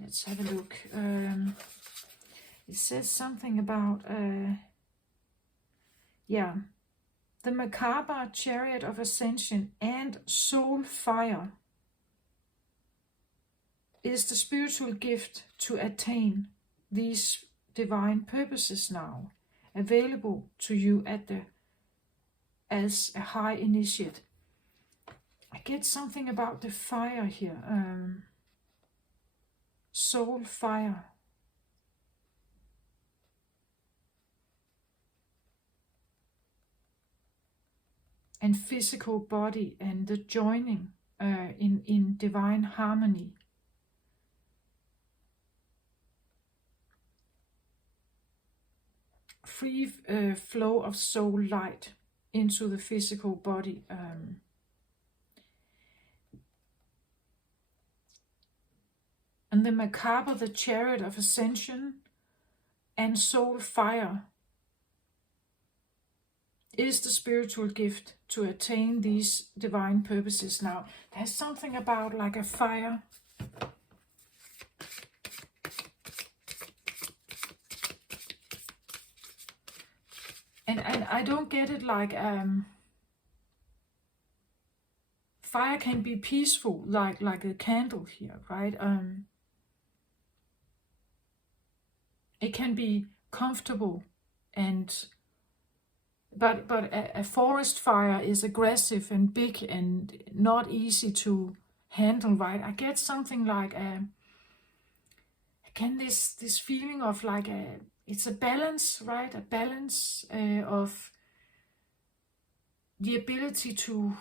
Let's have a look. It says something about, the Macabre, Chariot of Ascension, and Soul Fire is the spiritual gift to attain these divine purposes now, available to you as a high initiate. I get something about the fire here. Soul fire. And physical body, and the joining in divine harmony. Free flow of soul light into the physical body. And the Macabre, the Chariot of Ascension, and Soul Fire is the spiritual gift to attain these divine purposes now. There's something about like a fire. And I don't get it like fire can be peaceful, like a candle here, right? It can be comfortable, but a forest fire is aggressive and big and not easy to handle, right? I get something like again this feeling of like it's a balance, right? A balance of the ability to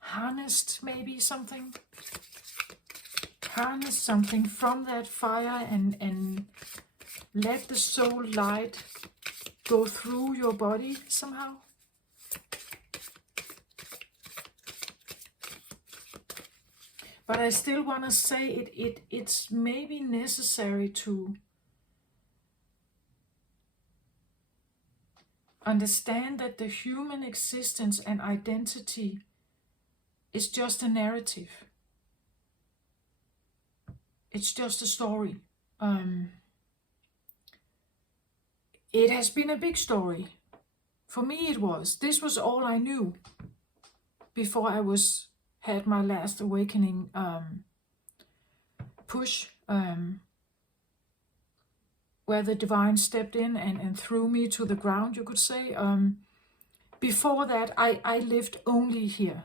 harness maybe something, from that fire and let the soul light go through your body somehow. But I still want to say it's maybe necessary to understand that the human existence and identity is just a narrative. It's just a story. It has been a big story. For me it was. This was all I knew before I had my last awakening push, where the divine stepped in and threw me to the ground, you could say. Before that, I lived only here.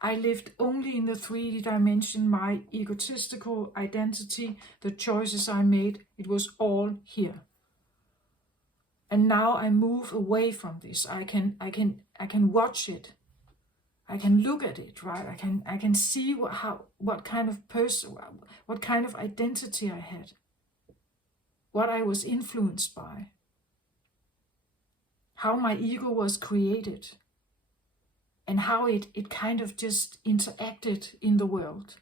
I lived only in the 3D dimension, my egotistical identity, the choices I made, it was all here. And now I move away from this. I can watch it. I can look at it, right? I can see what kind of person, what kind of identity I had, what I was influenced by, how my ego was created, and how it kind of just interacted in the world,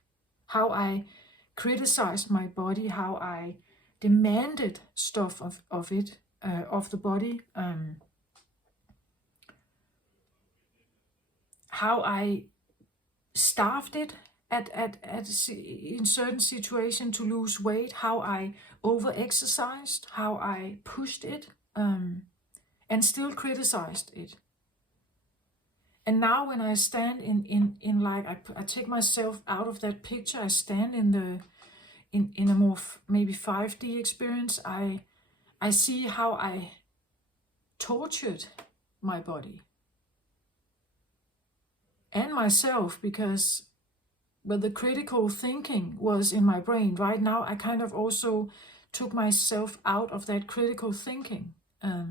how I criticized my body, how I demanded stuff of it. Of the body, how I starved it in certain situations to lose weight, how I over-exercised, how I pushed it, and still criticized it. And now when I stand in like, I take myself out of that picture, I stand in a more maybe 5D experience, I see how I tortured my body and myself, because the critical thinking was in my brain. Right now, I kind of also took myself out of that critical thinking. I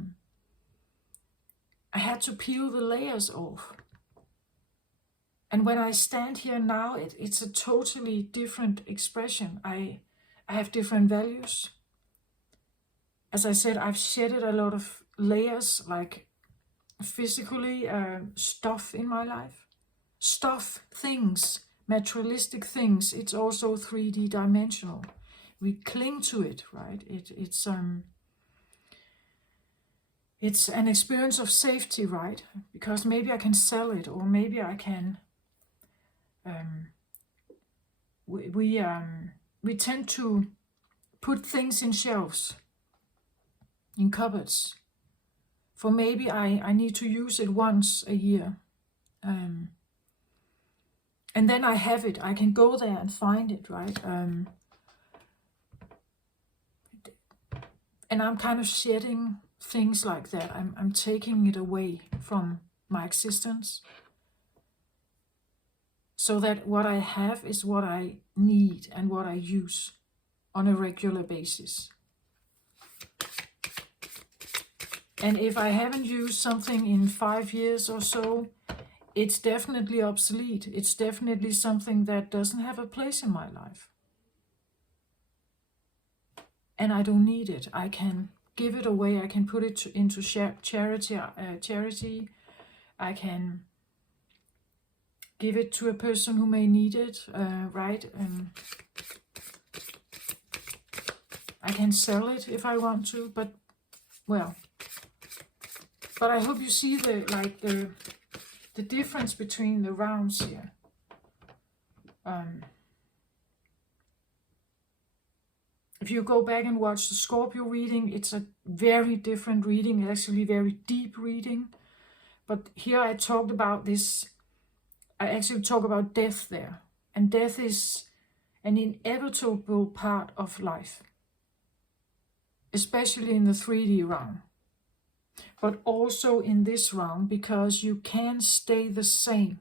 had to peel the layers off. And when I stand here now, it's a totally different expression. I have different values. As I said, I've shedded a lot of layers, like physically, stuff in my life. Stuff, things, materialistic things. It's also 3D dimensional. We cling to it, right? It's an experience of safety, right? Because maybe I can sell it, or maybe I can. We tend to put things in shelves, in cupboards, for maybe I need to use it once a year. And then I have it. I can go there and find it, right? And I'm kind of shedding things like that. I'm taking it away from my existence, so that what I have is what I need and what I use on a regular basis. And if I haven't used something in 5 years or so, it's definitely obsolete. It's definitely something that doesn't have a place in my life. And I don't need it. I can give it away. I can put it into charity. I can give it to a person who may need it, right? I can sell it if I want to, but I hope you see the difference between the rounds here. If you go back and watch the Scorpio reading, it's a very different reading, actually very deep reading. But here I talked about this, I actually talk about death there. And death is an inevitable part of life, especially in the 3D realm. But also in this realm, because you can't stay the same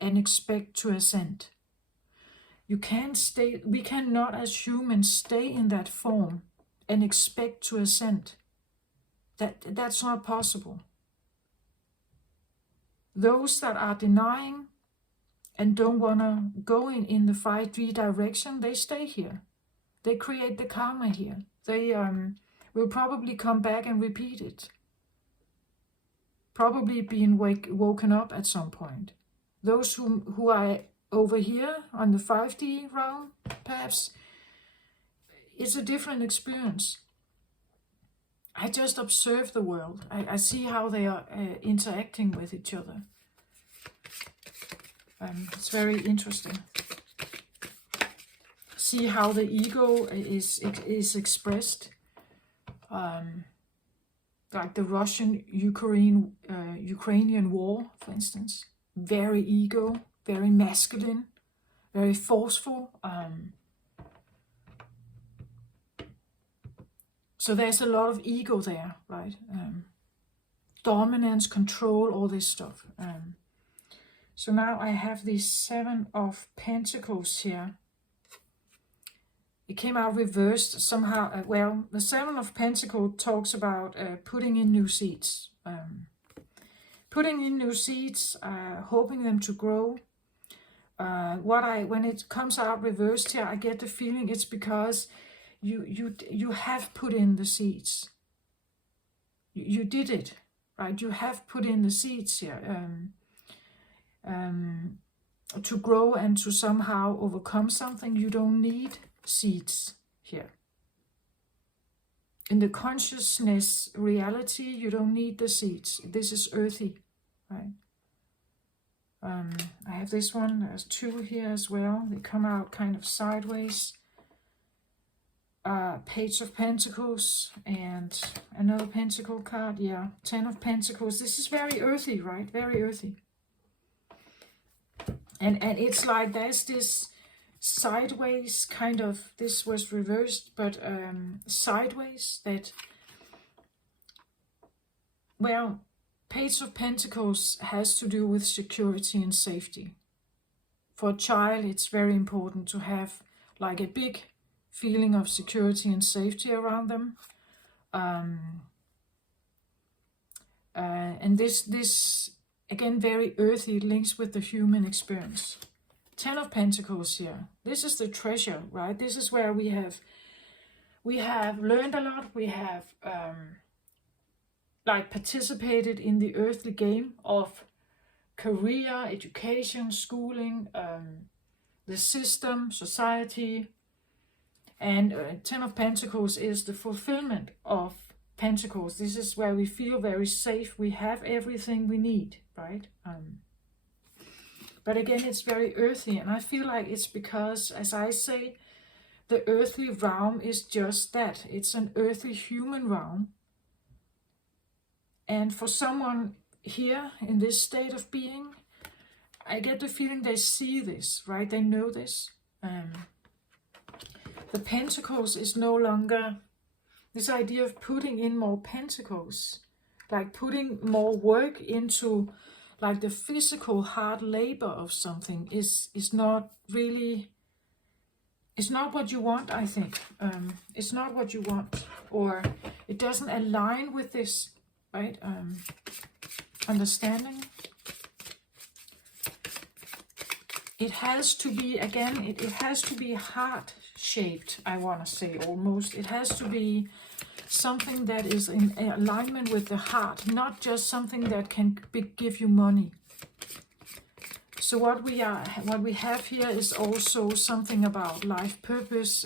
and expect to ascend. You can't stay, we cannot as humans stay in that form and expect to ascend. That's not possible. Those that are denying and don't want to go in the 5D direction, they stay here. They create the karma here. They will probably come back and repeat it. Probably being woken up at some point. Those who are over here on the 5D realm, perhaps, it's a different experience. I just observe the world. I see how they are interacting with each other. It's very interesting. See how the ego is expressed. Like the Russian-Ukrainian war, for instance. Very ego, very masculine, very forceful. So there's a lot of ego there, right? Dominance, control, all this stuff. So now I have the 7 of Pentacles here. It came out reversed somehow. The 7 of Pentacles talks about putting in new seeds. Putting in new seeds, hoping them to grow. When it comes out reversed here, I get the feeling it's because you have put in the seeds. You did it, right? You have put in the seeds here to grow and to somehow overcome something. You don't need seeds here. In the consciousness reality, you don't need the seeds. This is earthy, right? I have this one. There's 2 here as well. They come out kind of sideways. Page of Pentacles and another Pentacle card. Yeah, 10 of Pentacles. This is very earthy, right? Very earthy. And it's like there's this sideways kind of, this was reversed, but sideways, that, well, Page of Pentacles has to do with security and safety. For a child, it's very important to have like a big feeling of security and safety around them. And this again, very earthy, links with the human experience. 10 of Pentacles here. This is the treasure, right? This is where we have learned a lot. We have like participated in the earthly game of career, education, schooling, the system, society. And 10 of Pentacles is the fulfillment of Pentacles. This is where we feel very safe. We have everything we need, right? But again, it's very earthy. And I feel like it's because, as I say, the earthly realm is just that. It's an earthly human realm. And for someone here in this state of being, I get the feeling they see this, right? They know this. The Pentacles is no longer this idea of putting in more pentacles, like putting more work into like the physical hard labor of something is not really, it's not what you want, I think. It's not what you want, or it doesn't align with this, right? Understanding. It has to be, again, it has to be heart-shaped, I want to say, almost. It has to be something that is in alignment with the heart, not just something that can give you money. So what we have here is also something about life purpose,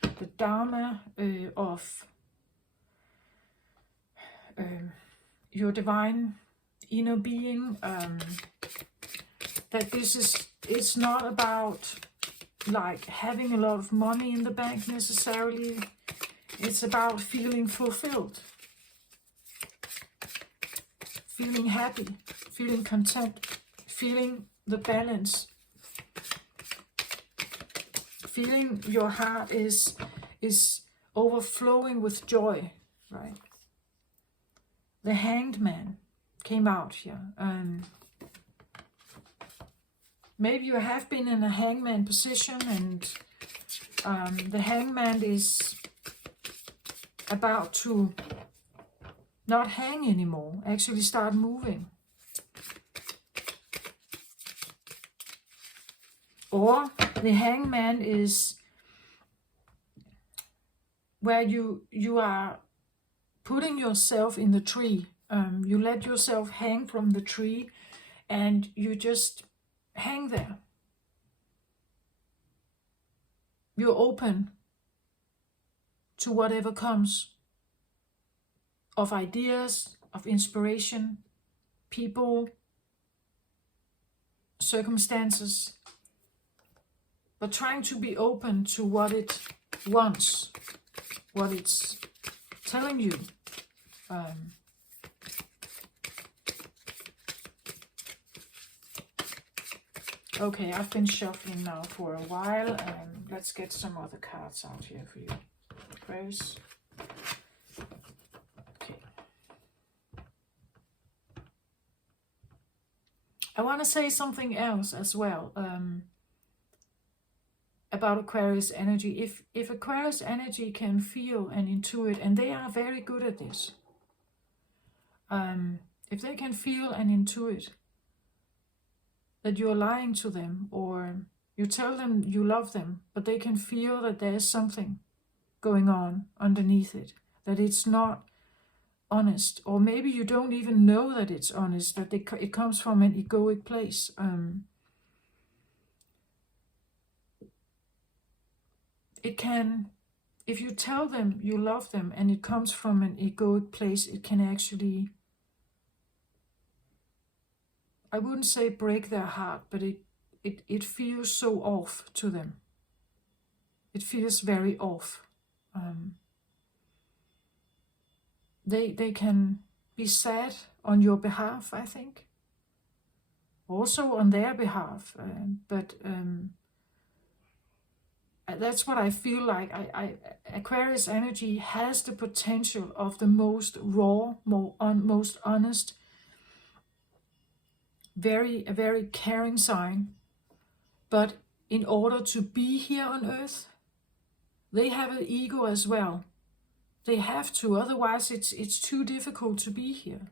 the Dharma of your divine inner being. That this is, it's not about like having a lot of money in the bank necessarily. It's about feeling fulfilled, feeling happy, feeling content, feeling the balance, feeling your heart is overflowing with joy, right? The Hanged Man came out here. Maybe you have been in a hangman position, and the hangman is about to not hang anymore, actually start moving. Or the hangman is where you are putting yourself in the tree. You let yourself hang from the tree and you just hang there. You're open to whatever comes of ideas, of inspiration, people, circumstances, but trying to be open to what it wants, what it's telling you. Okay, I've been shuffling now for a while. Let's get some other cards out here for you. Aquarius. Okay. I want to say something else as well about Aquarius energy. If Aquarius energy can feel and intuit, and they are very good at this, if they can feel and intuit that you're lying to them, or you tell them you love them, but they can feel that there's something going on underneath it, that it's not honest, or maybe you don't even know that it's honest, that it comes from an egoic place. It can, if you tell them you love them and it comes from an egoic place, it can actually, I wouldn't say break their heart, but it feels so off to them. It feels very off. They can be sad on your behalf, I think. also on their behalf. But that's what I feel like. Aquarius energy has the potential of the most raw, most honest, a very caring sign. But in order to be here on Earth, they have an ego as well. They have to, otherwise it's too difficult to be here.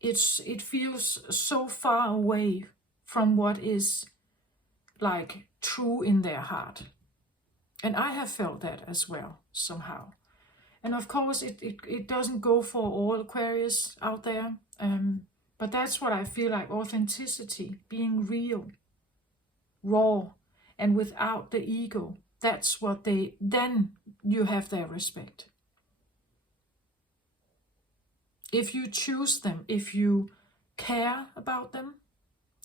It feels so far away from what is like true in their heart. And I have felt that as well, somehow. And of course, it doesn't go for all Aquarius out there. But that's what I feel like, authenticity, being real, raw, and without the ego. That's what then you have their respect. If you choose them, if you care about them,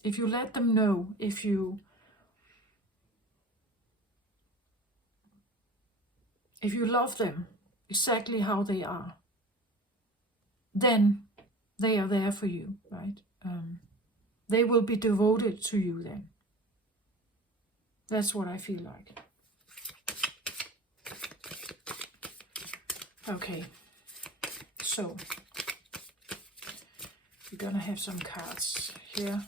if you let them know, if you love them exactly how they are, then they are there for you, right? They will be devoted to you then. That's what I feel like. Okay, so we're gonna have some cards here.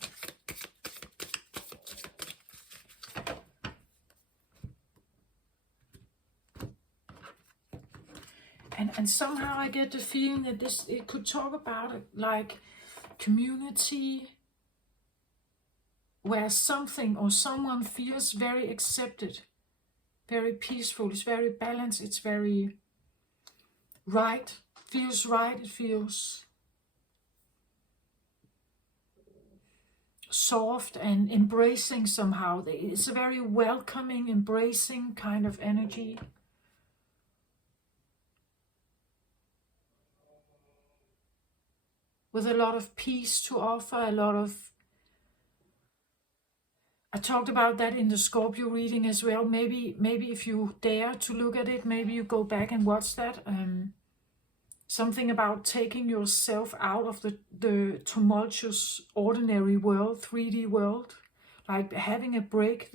And somehow I get the feeling that it could talk about it like community, where something or someone feels very accepted, very peaceful, it's very balanced, it's very right, it feels soft and embracing somehow. It's a very welcoming, embracing kind of energy. With a lot of peace to offer, I talked about that in the Scorpio reading as well. Maybe if you dare to look at it, maybe you go back and watch that. Something about taking yourself out of the tumultuous, ordinary world, 3D world. Like having a break,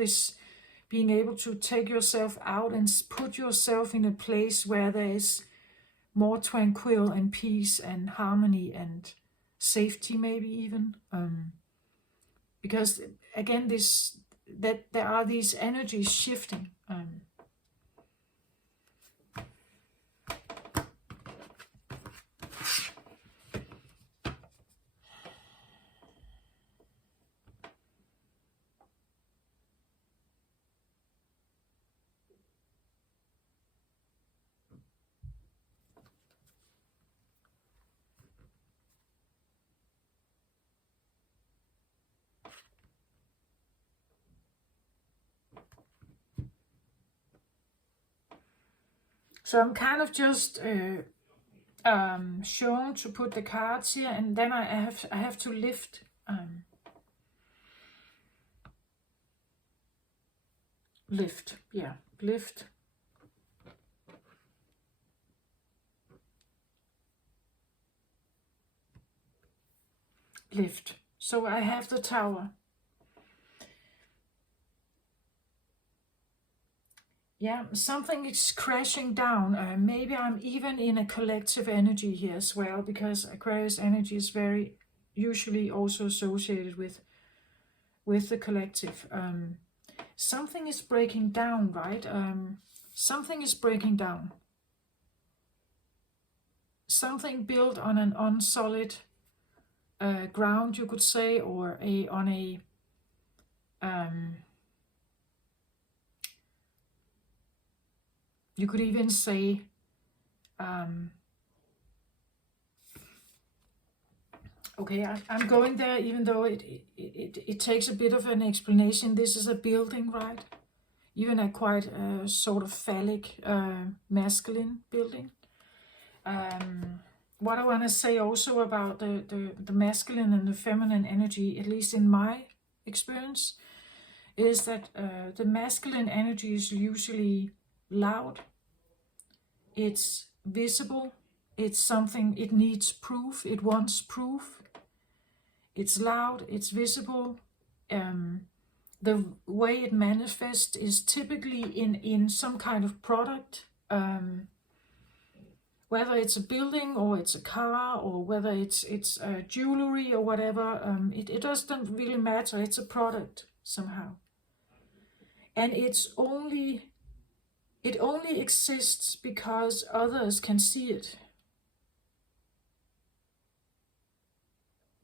being able to take yourself out and put yourself in a place where there is more tranquil and peace and harmony and safety, maybe even. Because again, that there are these energies shifting. So I'm kind of just shown to put the cards here, and then I have to lift. Lift, yeah, lift. Lift. So I have the Tower. Yeah, something is crashing down. Maybe I'm even in a collective energy here as well, because Aquarius energy is very usually also associated with the collective. Something is breaking down, right? Something is breaking down. Something built on an unsolid ground, you could say, or on a you could even say okay, I'm going there, even though it takes a bit of an explanation. This is a building, right? Even a quite sort of phallic, masculine building. What I want to say also about the masculine and the feminine energy, at least in my experience, is that the masculine energy is usually loud, it's visible, it's something, it needs proof, it wants proof. it's loud, it's visible. The way it manifests is typically in some kind of product, whether it's a building or it's a car or whether it's jewelry or whatever. It doesn't really matter. It's a product somehow, and it only exists because others can see it.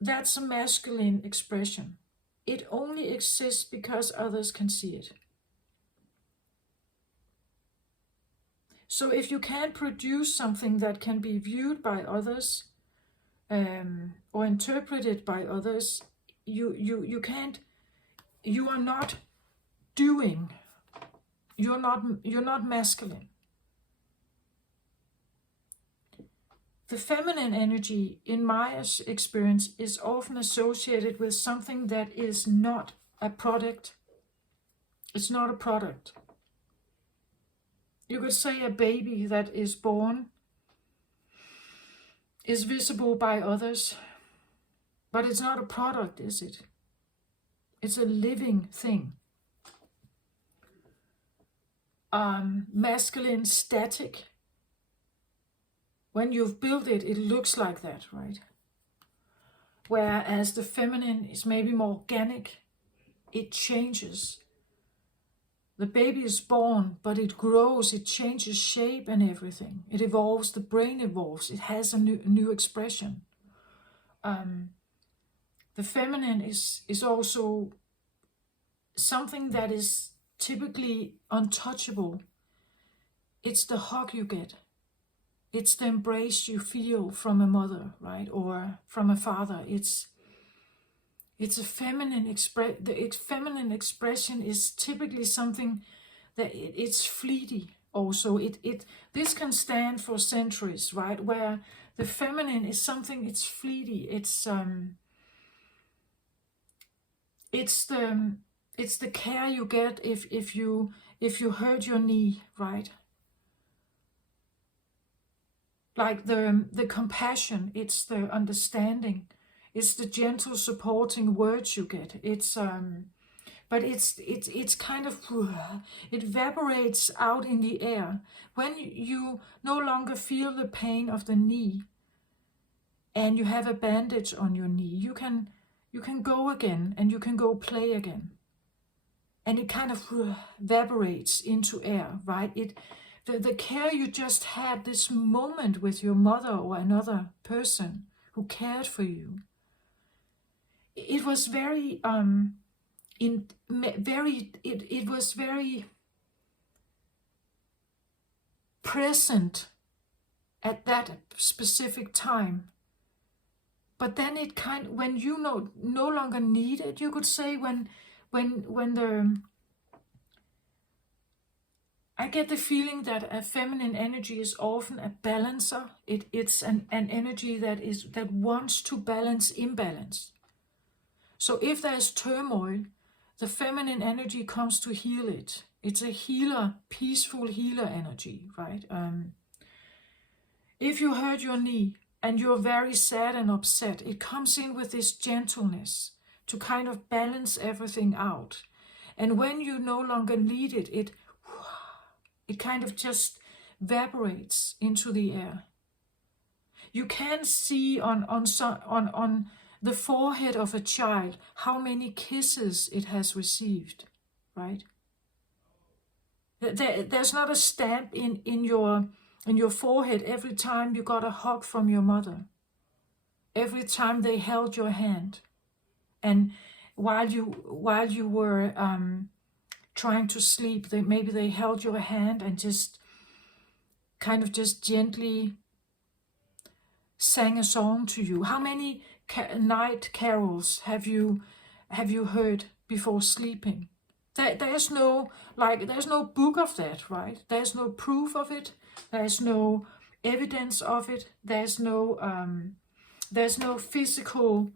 That's a masculine expression. It only exists because others can see it. So if you can't produce something that can be viewed by others, or interpreted by others, you can't. You are not doing. You're not masculine. The feminine energy, in my experience, is often associated with something that is not a product. It's not a product. You could say a baby that is born is visible by others, but it's not a product, is it? It's a living thing. Masculine, static. When you've built it, it looks like that, right? Whereas the feminine is maybe more organic. It changes. The baby is born, but it grows, it changes shape and everything. It evolves, the brain evolves, it has a new expression. The feminine is also something that is typically untouchable. It's the hug you get. It's the embrace you feel from a mother, right? Or from a father. It's a feminine the feminine expression is typically something that it's fleeting also. This can stand for centuries, right? Where the feminine is something, it's fleeting. It's the care you get if you hurt your knee, right? Like the compassion, it's the understanding, it's the gentle supporting words you get. But it's kind of, it evaporates out in the air when you no longer feel the pain of the knee, and you have a bandage on your knee. You can go again, and you can go play again, and it kind of evaporates into air, right? The care you just had this moment with your mother or another person who cared for you, it was very it was very present at that specific time. But then it when you no longer need it, you could say, when I get the feeling that a feminine energy is often a balancer. It's an energy that wants to balance imbalance. So if there's turmoil, the feminine energy comes to heal it. It's a healer, peaceful healer energy, right? If you hurt your knee and you're very sad and upset, it comes in with this gentleness to kind of balance everything out. And when you no longer need it, it kind of just evaporates into the air. You can see on the forehead of a child how many kisses it has received, right? There's not a stamp in your forehead every time you got a hug from your mother, every time they held your hand, and while you were trying to sleep, maybe they held your hand and just kind of just gently sang a song to you. How many night carols have you heard before sleeping? There's no book of that, right? There's no proof of it. There's no evidence of it. There's no physical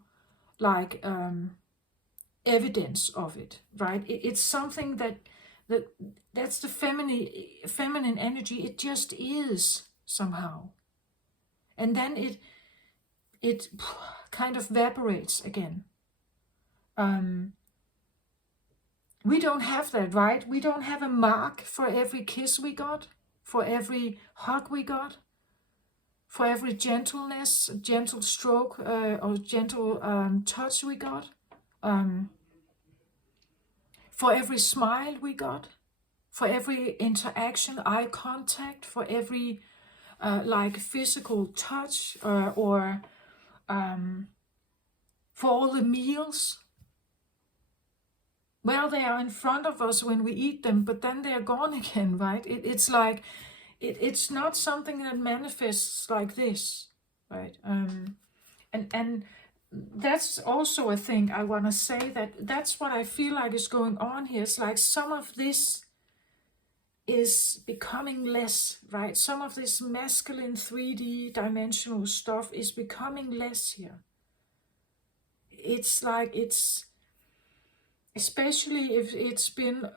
evidence of it, right? It's something that's the feminine energy. It just is somehow, and then it kind of evaporates again. We don't have that, right? We don't have a mark for every kiss we got, for every hug we got, for every gentleness, gentle stroke, or gentle touch we got, for every smile we got, for every interaction, eye contact, for every like physical touch, or for all the meals. Well, they are in front of us when we eat them, but then they are gone again, right? It's like, it's not something that manifests like this, right? And that's also a thing I want to say, that's what I feel like is going on here. It's like some of this is becoming less, right? Some of this masculine 3D dimensional stuff is becoming less here. It's like it's, especially if it's been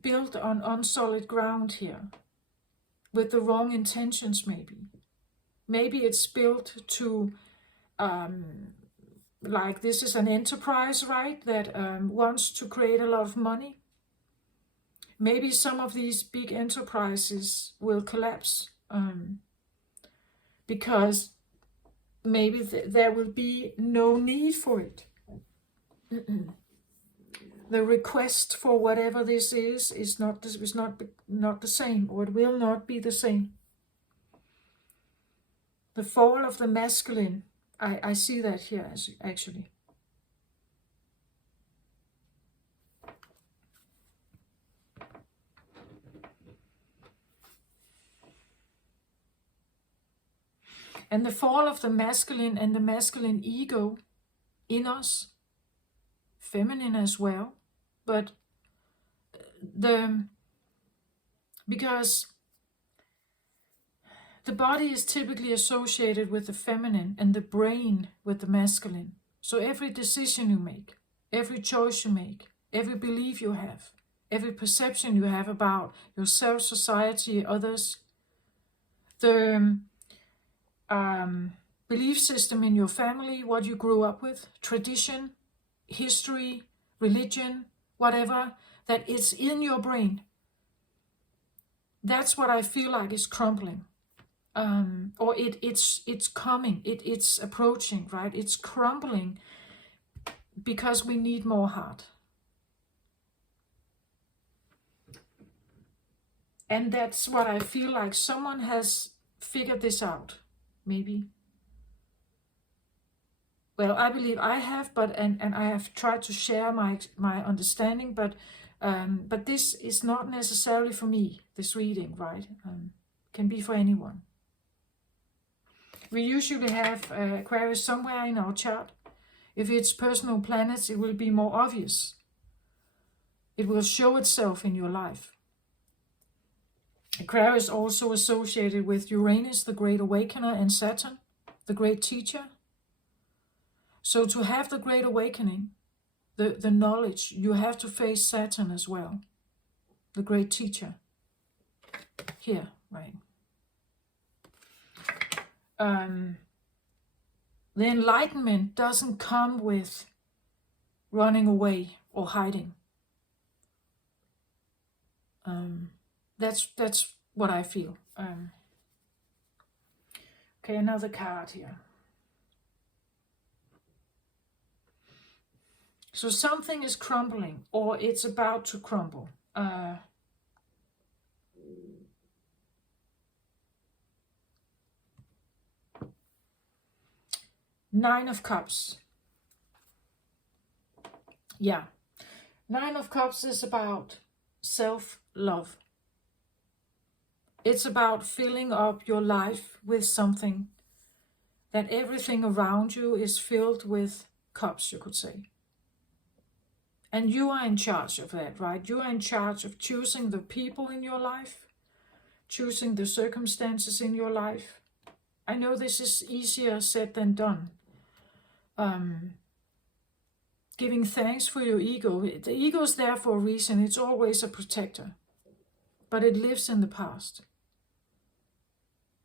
built on unsolid ground here, with the wrong intentions maybe. Maybe it's built to, like this is an enterprise, right, that wants to create a lot of money. Maybe some of these big enterprises will collapse because maybe there will be no need for it. The request for whatever this is not the same, or it will not be the same. The fall of the masculine, I see that here actually. And the fall of the masculine and the masculine ego in us, feminine as well, but because the body is typically associated with the feminine and the brain with the masculine. So every decision you make, every choice you make, every belief you have, every perception you have about yourself, society, others, the belief system in your family, what you grew up with, tradition, history, religion, whatever, that it's in your brain. That's what I feel like is crumbling. Or it's coming, it's approaching, right? It's crumbling because we need more heart. And that's what I feel like someone has figured this out, maybe. Well, I believe I have, and I have tried to share my understanding, but this is not necessarily for me, this reading, right? Can be for anyone. We usually have Aquarius somewhere in our chart. If it's personal planets, it will be more obvious. It will show itself in your life. Aquarius also associated with Uranus, the Great Awakener, and Saturn, the Great Teacher. So to have the Great Awakening, the knowledge, you have to face Saturn as well, the Great Teacher. Here, right? The enlightenment doesn't come with running away or hiding. That's what I feel. Okay, another card here. So something is crumbling, or it's about to crumble. Nine of Cups. Yeah. Nine of Cups is about self-love. It's about filling up your life with something, that everything around you is filled with cups, you could say. And you are in charge of that, right? You are in charge of choosing the people in your life, choosing the circumstances in your life. I know this is easier said than done. Giving thanks for your ego. The ego is there for a reason. It's always a protector. But it lives in the past.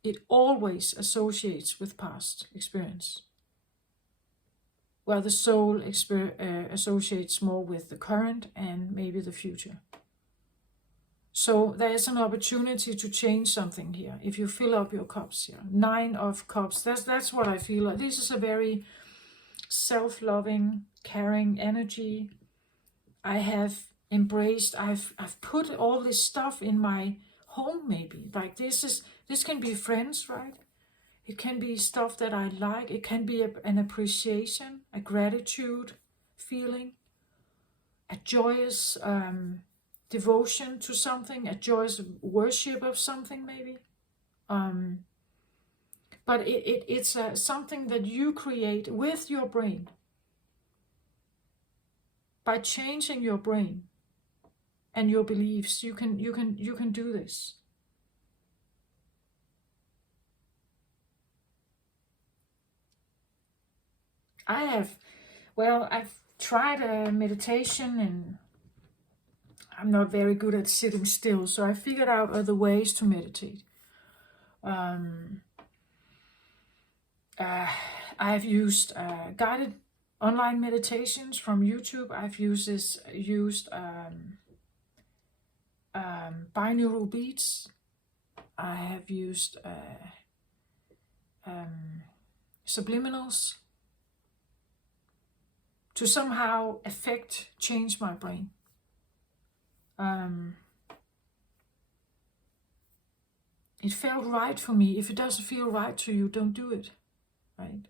It always associates with past experience. where the soul associates more with the current and maybe the future. So there's an opportunity to change something here. If you fill up your cups here, 9 of Cups. That's what I feel. This is a very self-loving, caring energy. I have embraced. I've put all this stuff in my home. Maybe like this can be friends, right? It can be stuff that I like. It can be an appreciation, a gratitude feeling, a joyous devotion to something, a joyous worship of something maybe. But it's something that you create with your brain. By changing your brain and your beliefs, you can do this. I've tried a meditation, and I'm not very good at sitting still, so I figured out other ways to meditate. I've used guided online meditations from YouTube. I've used binaural beats. I have used subliminals to somehow change my brain. It felt right for me. If it doesn't feel right to you, don't do it, right?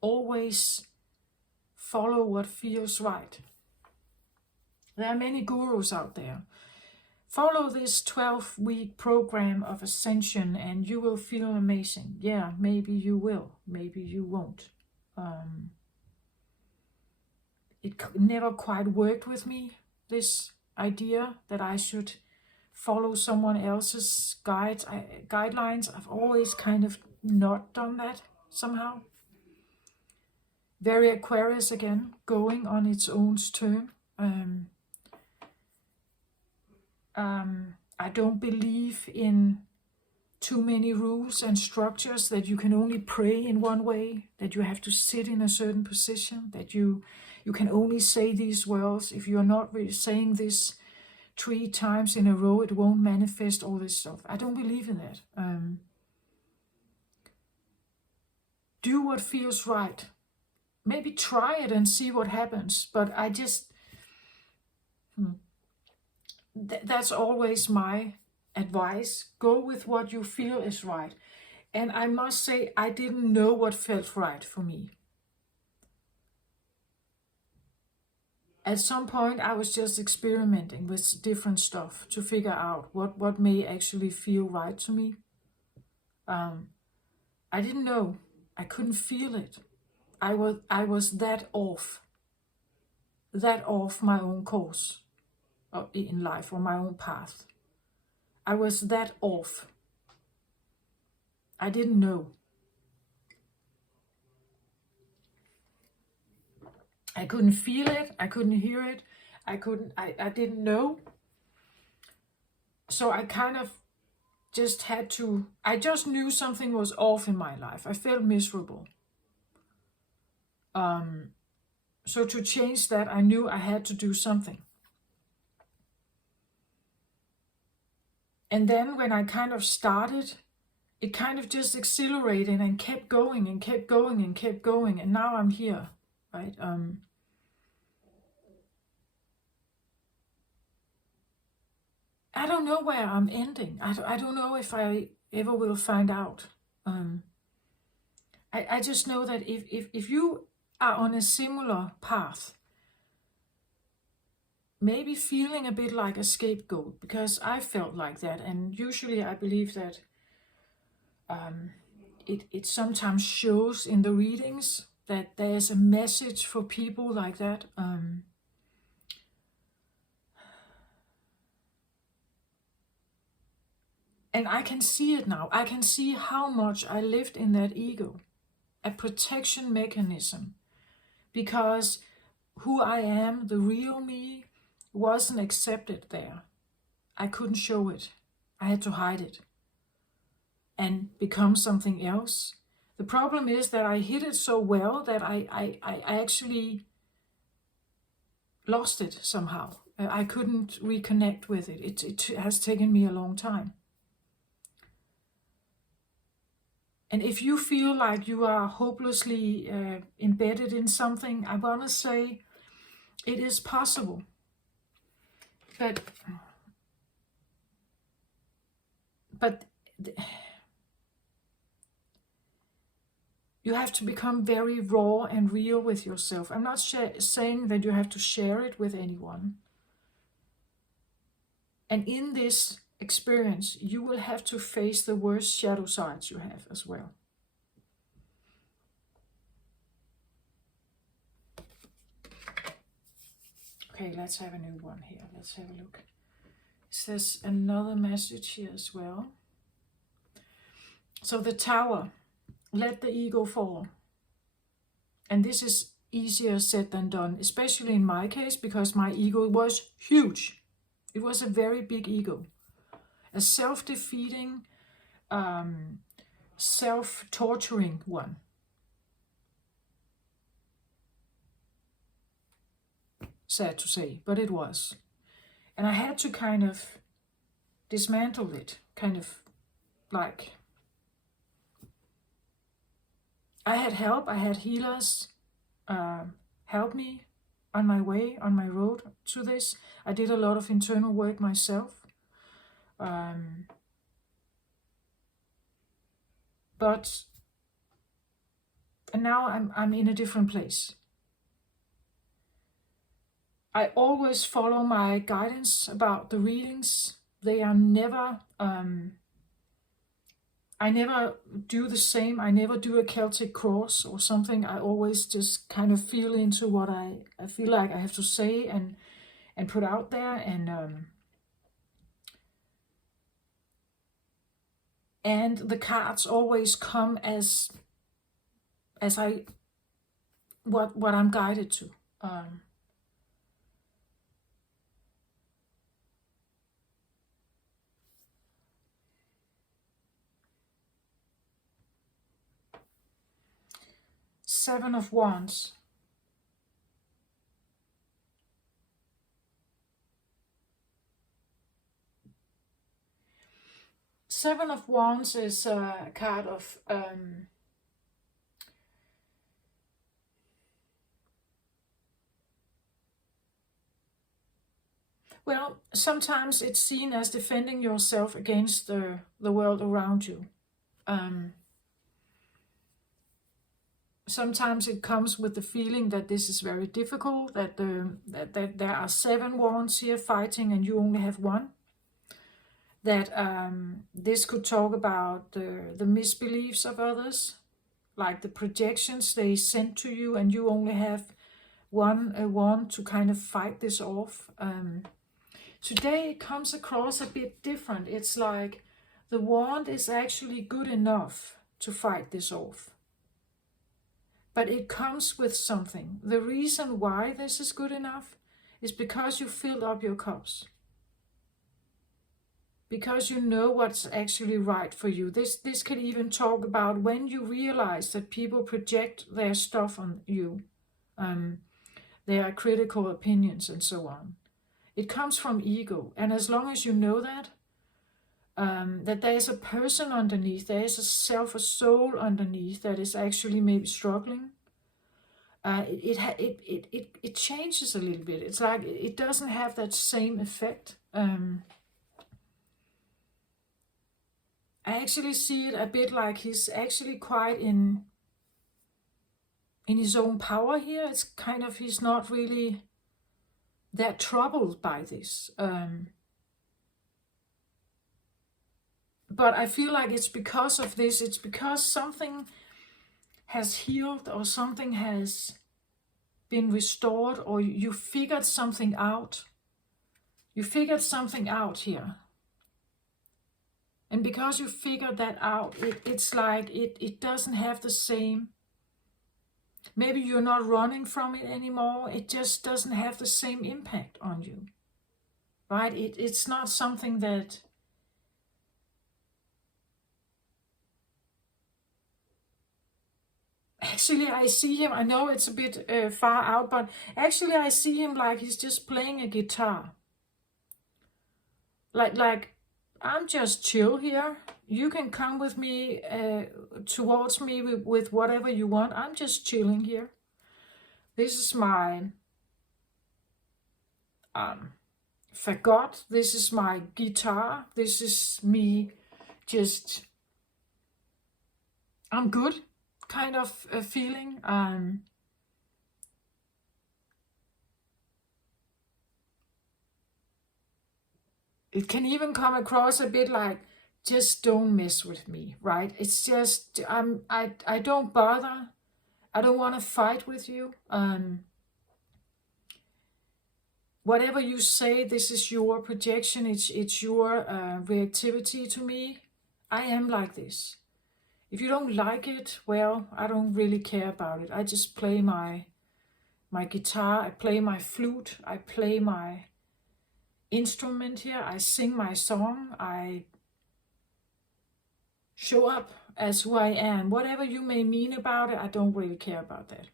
Always follow what feels right. There are many gurus out there. Follow this 12-week program of ascension and you will feel amazing. Yeah, maybe you will, maybe you won't. It never quite worked with me, this idea that I should follow someone else's guidelines. I've always kind of not done that somehow. Very Aquarius again, going on its own term. I don't believe in too many rules and structures, that you can only pray in one way, that you have to sit in a certain position, that you can only say these words. If you're not really saying this 3 times in a row, it won't manifest, all this stuff. I don't believe in that. Do what feels right. Maybe try it and see what happens. But I just... that's always my advice. Go with what you feel is right. And I must say, I didn't know what felt right for me. At some point, I was just experimenting with different stuff to figure out what may actually feel right to me. I didn't know. I couldn't feel it. I was that off my own course in life, or my own path. I was that off. I didn't know. I couldn't feel it. I couldn't hear it. I didn't know. So I kind of just had to, I just knew something was off in my life. I felt miserable. So to change that, I knew I had to do something. And then when I kind of started, it kind of just accelerated and kept going and kept going and kept going. And now I'm here, right? I don't know where I'm ending. I don't know if I ever will find out. I just know that if you are on a similar path, maybe feeling a bit like a scapegoat, because I felt like that, and usually I believe that it sometimes shows in the readings that there's a message for people like that. And I can see it now. I can see how much I lived in that ego, a protection mechanism, because who I am, the real me, wasn't accepted there. I couldn't show it. I had to hide it and become something else. The problem is that I hid it so well that I actually lost it somehow. I couldn't reconnect with it. It has taken me a long time. And if you feel like you are hopelessly embedded in something, I want to say it is possible. But you have to become very raw and real with yourself. I'm not saying that you have to share it with anyone. And in this experience, you will have to face the worst shadow sides you have as well. Okay, let's have a new one here. Let's have a look. It says another message here as well. So the Tower, let the ego fall. And this is easier said than done, especially in my case, because my ego was huge. It was a very big ego. A self-defeating, self-torturing one. Sad to say, but it was. And I had to kind of dismantle it, kind of like... I had help, I had healers help me on my way, on my road to this. I did a lot of internal work myself. But now I'm in a different place. I always follow my guidance about the readings. They are never, I never do the same. I never do a Celtic cross or something. I always just kind of feel into what I feel like I have to say and put out there. And the cards always come as what I'm guided to. Seven of Wands. Seven of Wands is a card of well, sometimes it's seen as defending yourself against the world around you. Sometimes it comes with the feeling that this is very difficult, that there are 7 wands here fighting and you only have 1. That this could talk about the misbeliefs of others, like the projections they sent to you and you only have one wand to kind of fight this off. Today it comes across a bit different. It's like the wand is actually good enough to fight this off. But it comes with something. The reason why this is good enough is because you filled up your cups. Because you know what's actually right for you. This can even talk about when you realize that people project their stuff on you. Their critical opinions and so on. It comes from ego. And as long as you know that, that there's a person underneath, there is a self, a soul underneath that is actually maybe struggling. It changes a little bit. It's like it doesn't have that same effect. I actually see it a bit like he's actually quite in his own power here. It's kind of, he's not really that troubled by this. But I feel like it's because of this. It's because something has healed or something has been restored, or you figured something out. You figured something out here. And because you figured that out, it's like it doesn't have the same... Maybe you're not running from it anymore. It just doesn't have the same impact on you. Right? It's not something that... actually I see him, I know it's a bit far out, but actually I see him like he's just playing a guitar. Like I'm just chill here. You can come with me, towards me with whatever you want. I'm just chilling here. This is my fagot. This is my guitar. This is me just, I'm good kind of feeling. It can even come across a bit like, just don't mess with me, right? It's just, I don't bother. I don't want to fight with you. Whatever you say, this is your projection. It's your reactivity to me. I am like this. If you don't like it, well, I don't really care about it. I just play my guitar. I play my flute. I play my instrument here. I sing my song. I show up as who I am. Whatever you may mean about it, I don't really care about that.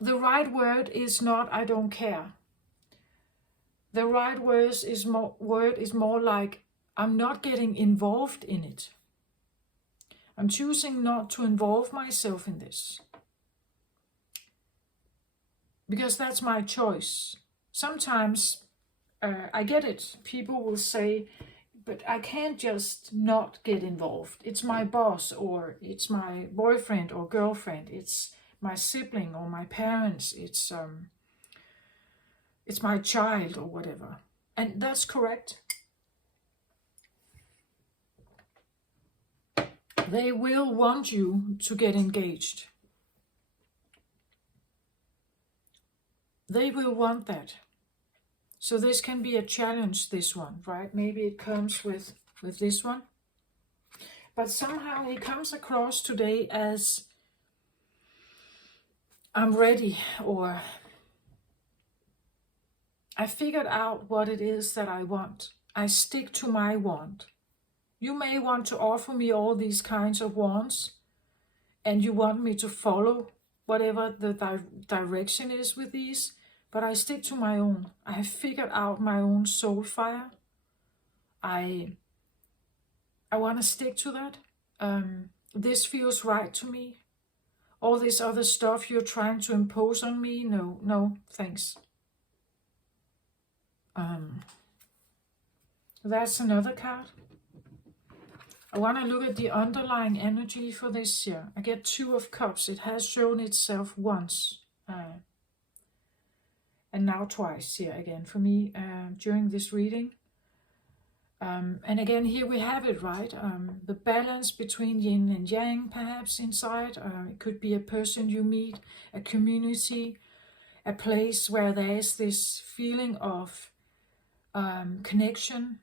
The right word is not I don't care. The right word is more like I'm not getting involved in it. I'm choosing not to involve myself in this. Because that's my choice. Sometimes I get it. People will say, but I can't just not get involved. It's my boss, or it's my boyfriend or girlfriend. It's my sibling or my parents. It's my child or whatever. And that's correct. They will want you to get engaged. They will want that. So this can be a challenge, this one, right? Maybe it comes with this one. But somehow it comes across today as I'm ready, or I figured out what it is that I want. I stick to my want. You may want to offer me all these kinds of wants, and you want me to follow whatever the direction is with these, but I stick to my own. I have figured out my own soul fire. I want to stick to that. This feels right to me. All this other stuff you're trying to impose on me, no, thanks. That's another card. I want to look at the underlying energy for this here. I get 2 of Cups. It has shown itself once. And now twice here again for me during this reading. And again, here we have it, right? The balance between yin and yang, perhaps, inside. It could be a person you meet, a community, a place where there is this feeling of connection,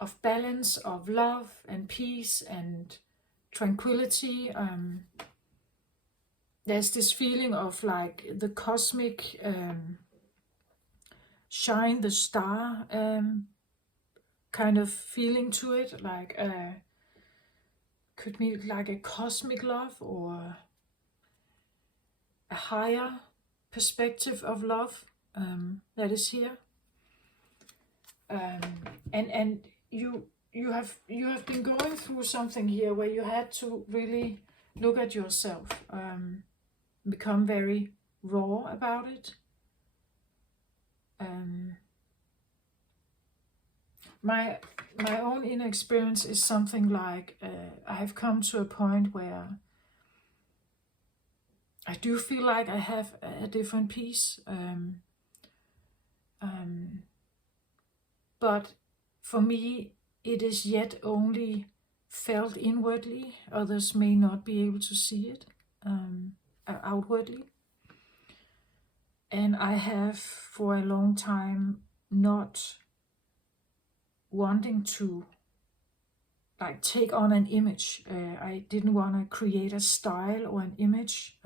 of balance, of love and peace and tranquility. There's this feeling of like the cosmic shine the star kind of feeling to it, like could be like a cosmic love or a higher perspective of love that is here. And you have been going through something here where you had to really look at yourself, become very raw about it. My own inner experience is something like I have come to a point where I do feel like I have a different peace, but for me it is yet only felt inwardly. Others may not be able to see it outwardly, and I have for a long time not wanting to like take on an image. I didn't want to create a style or an image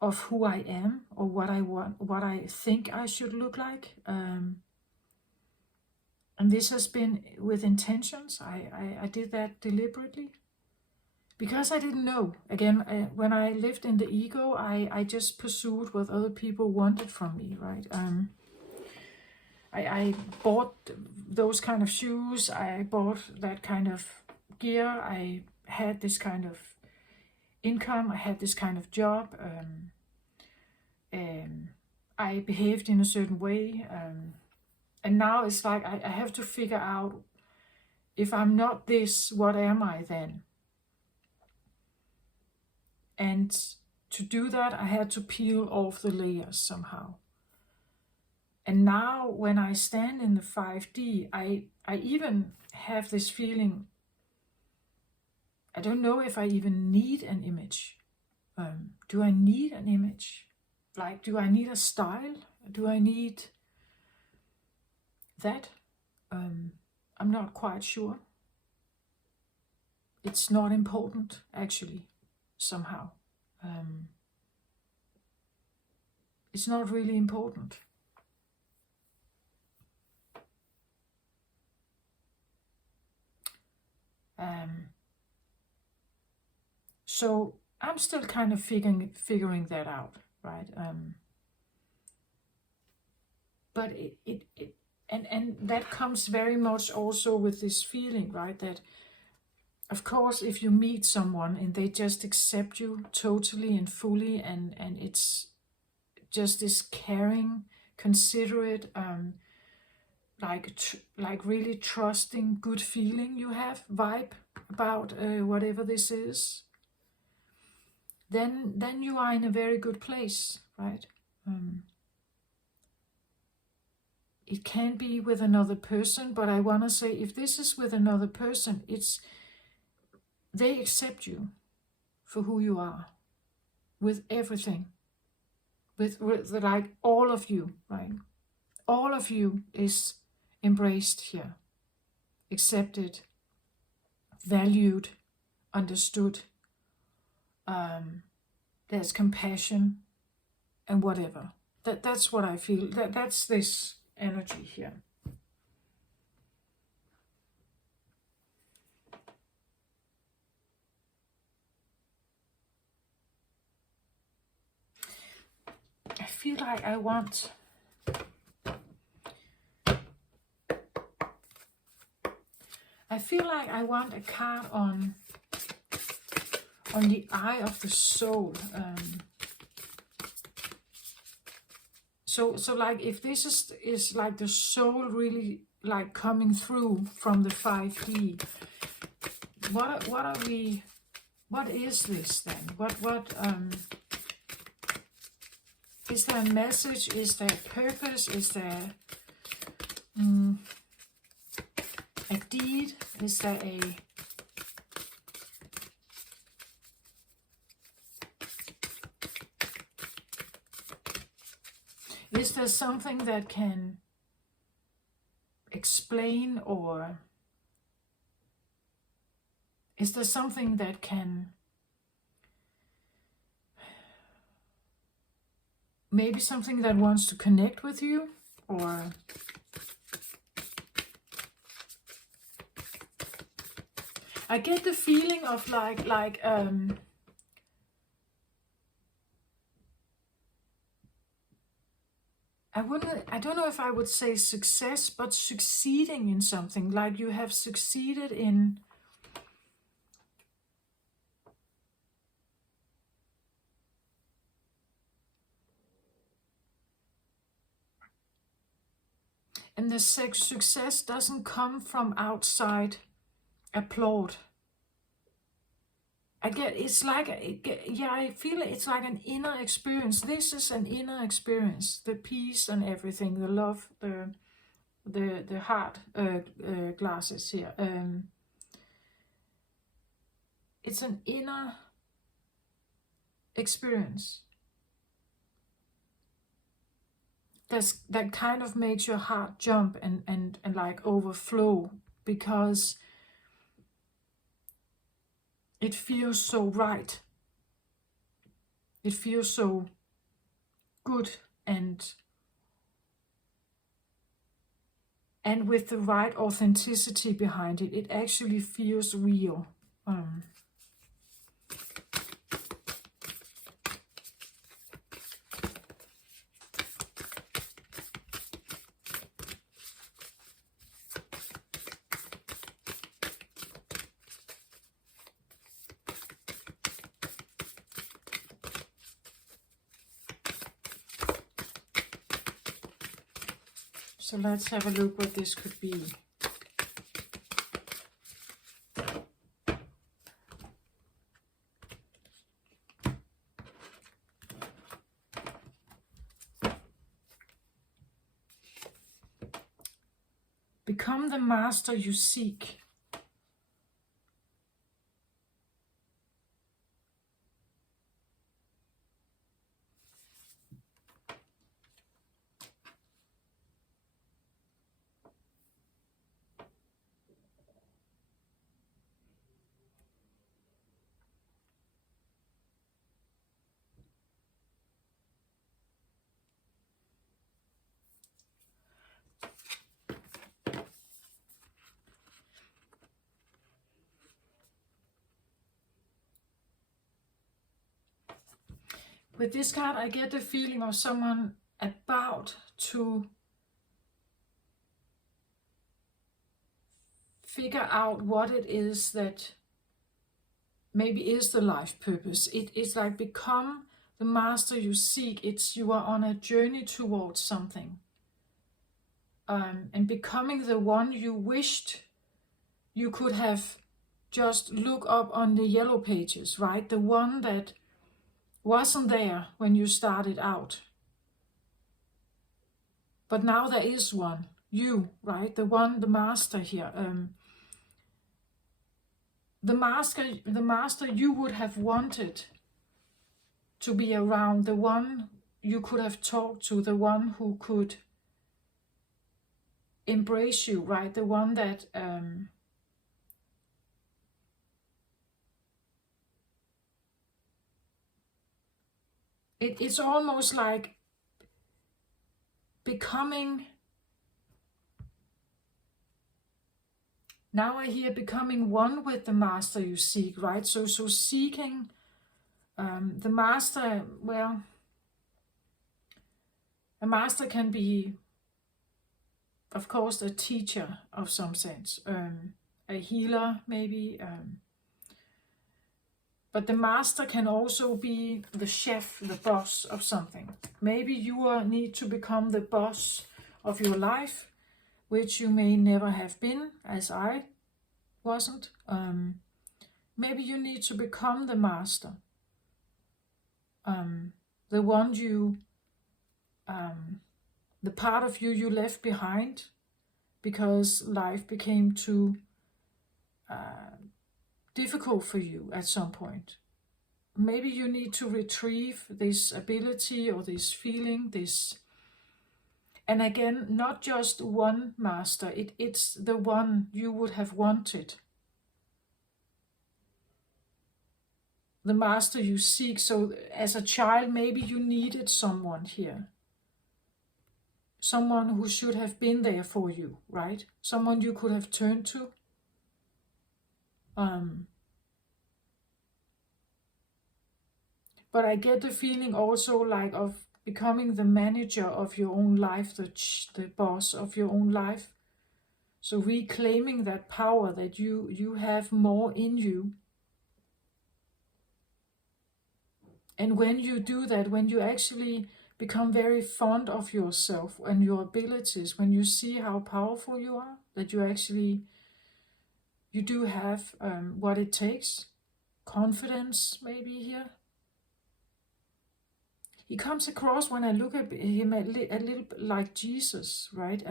of who I am or what I want, what I think I should look like. And this has been with intentions. I did that deliberately because I didn't know. Again, when I lived in the ego, I just pursued what other people wanted from me, right? I bought those kind of shoes. I bought that kind of gear. I had this kind of income. I had this kind of job. I behaved in a certain way. And now it's like I have to figure out, if I'm not this, what am I then? And to do that, I had to peel off the layers somehow. And now when I stand in the 5D, I even have this feeling, I don't know if I even need an image. Do I need an image? Like, do I need a style? Do I need that? I'm not quite sure. It's not important, actually, somehow. It's not really important. So I'm still kind of figuring that out, right? But and that comes very much also with this feeling, right? That of course, if you meet someone and they just accept you totally and fully, and it's just this caring, considerate, like really trusting, good feeling you have, vibe about whatever this is, then you are in a very good place, right? It can be with another person, but I want to say, if this is with another person, they accept you for who you are, with everything, with like all of you, right? All of you is embraced here, accepted, valued, understood. There's compassion and whatever. That's what I feel. That's this energy here. I feel like I want a card on the eye of the soul. So like, if this is like the soul really like coming through from the 5D, what is this then? What is there a message? Is there a purpose? Is there a deed? Is there a Is there something that can explain, or is there something that can, maybe something that wants to connect with you, or I get the feeling of like I don't know if I would say success, but succeeding in something, like you have succeeded in and the success doesn't come from outside applaud. I feel it's like an inner experience. This is an inner experience. The peace and everything, the love, the heart glasses here. It's an inner experience. That kind of makes your heart jump and like overflow, because it feels so right. It feels so good and and with the right authenticity behind it. It actually feels real. So let's have a look what this could be. Become the master you seek. With this card, I get the feeling of someone about to figure out what it is that maybe is the life purpose. It's like become the master you seek. It's you are on a journey towards something. And becoming the one you wished you could have just look up on the yellow pages, right? The one that wasn't there when you started out. But now there is one, you, right? The one, the master here. The master you would have wanted to be around, the one you could have talked to, the one who could embrace you, right? The one that it's almost like becoming, now I hear becoming one with the master you seek, right? So seeking the master, well, a master can be, of course, a teacher of some sense, a healer maybe, but the master can also be the chef, the boss of something. Maybe you need to become the boss of your life, which you may never have been, as I wasn't. Maybe you need to become the master, the one you, the part of you you left behind because life became too difficult for you at some point. Maybe you need to retrieve this ability or this feeling, this, and again, not just one master, it's the one you would have wanted. The master you seek. So as a child, maybe you needed someone here. Someone who should have been there for you, right? Someone you could have turned to. But I get the feeling also like of becoming the manager of your own life, the boss of your own life. So reclaiming that power that you have more in you. And when you do that, when you actually become very fond of yourself and your abilities, when you see how powerful you are, that you do have what it takes, confidence maybe here. He comes across, when I look at him, a little bit like Jesus, right?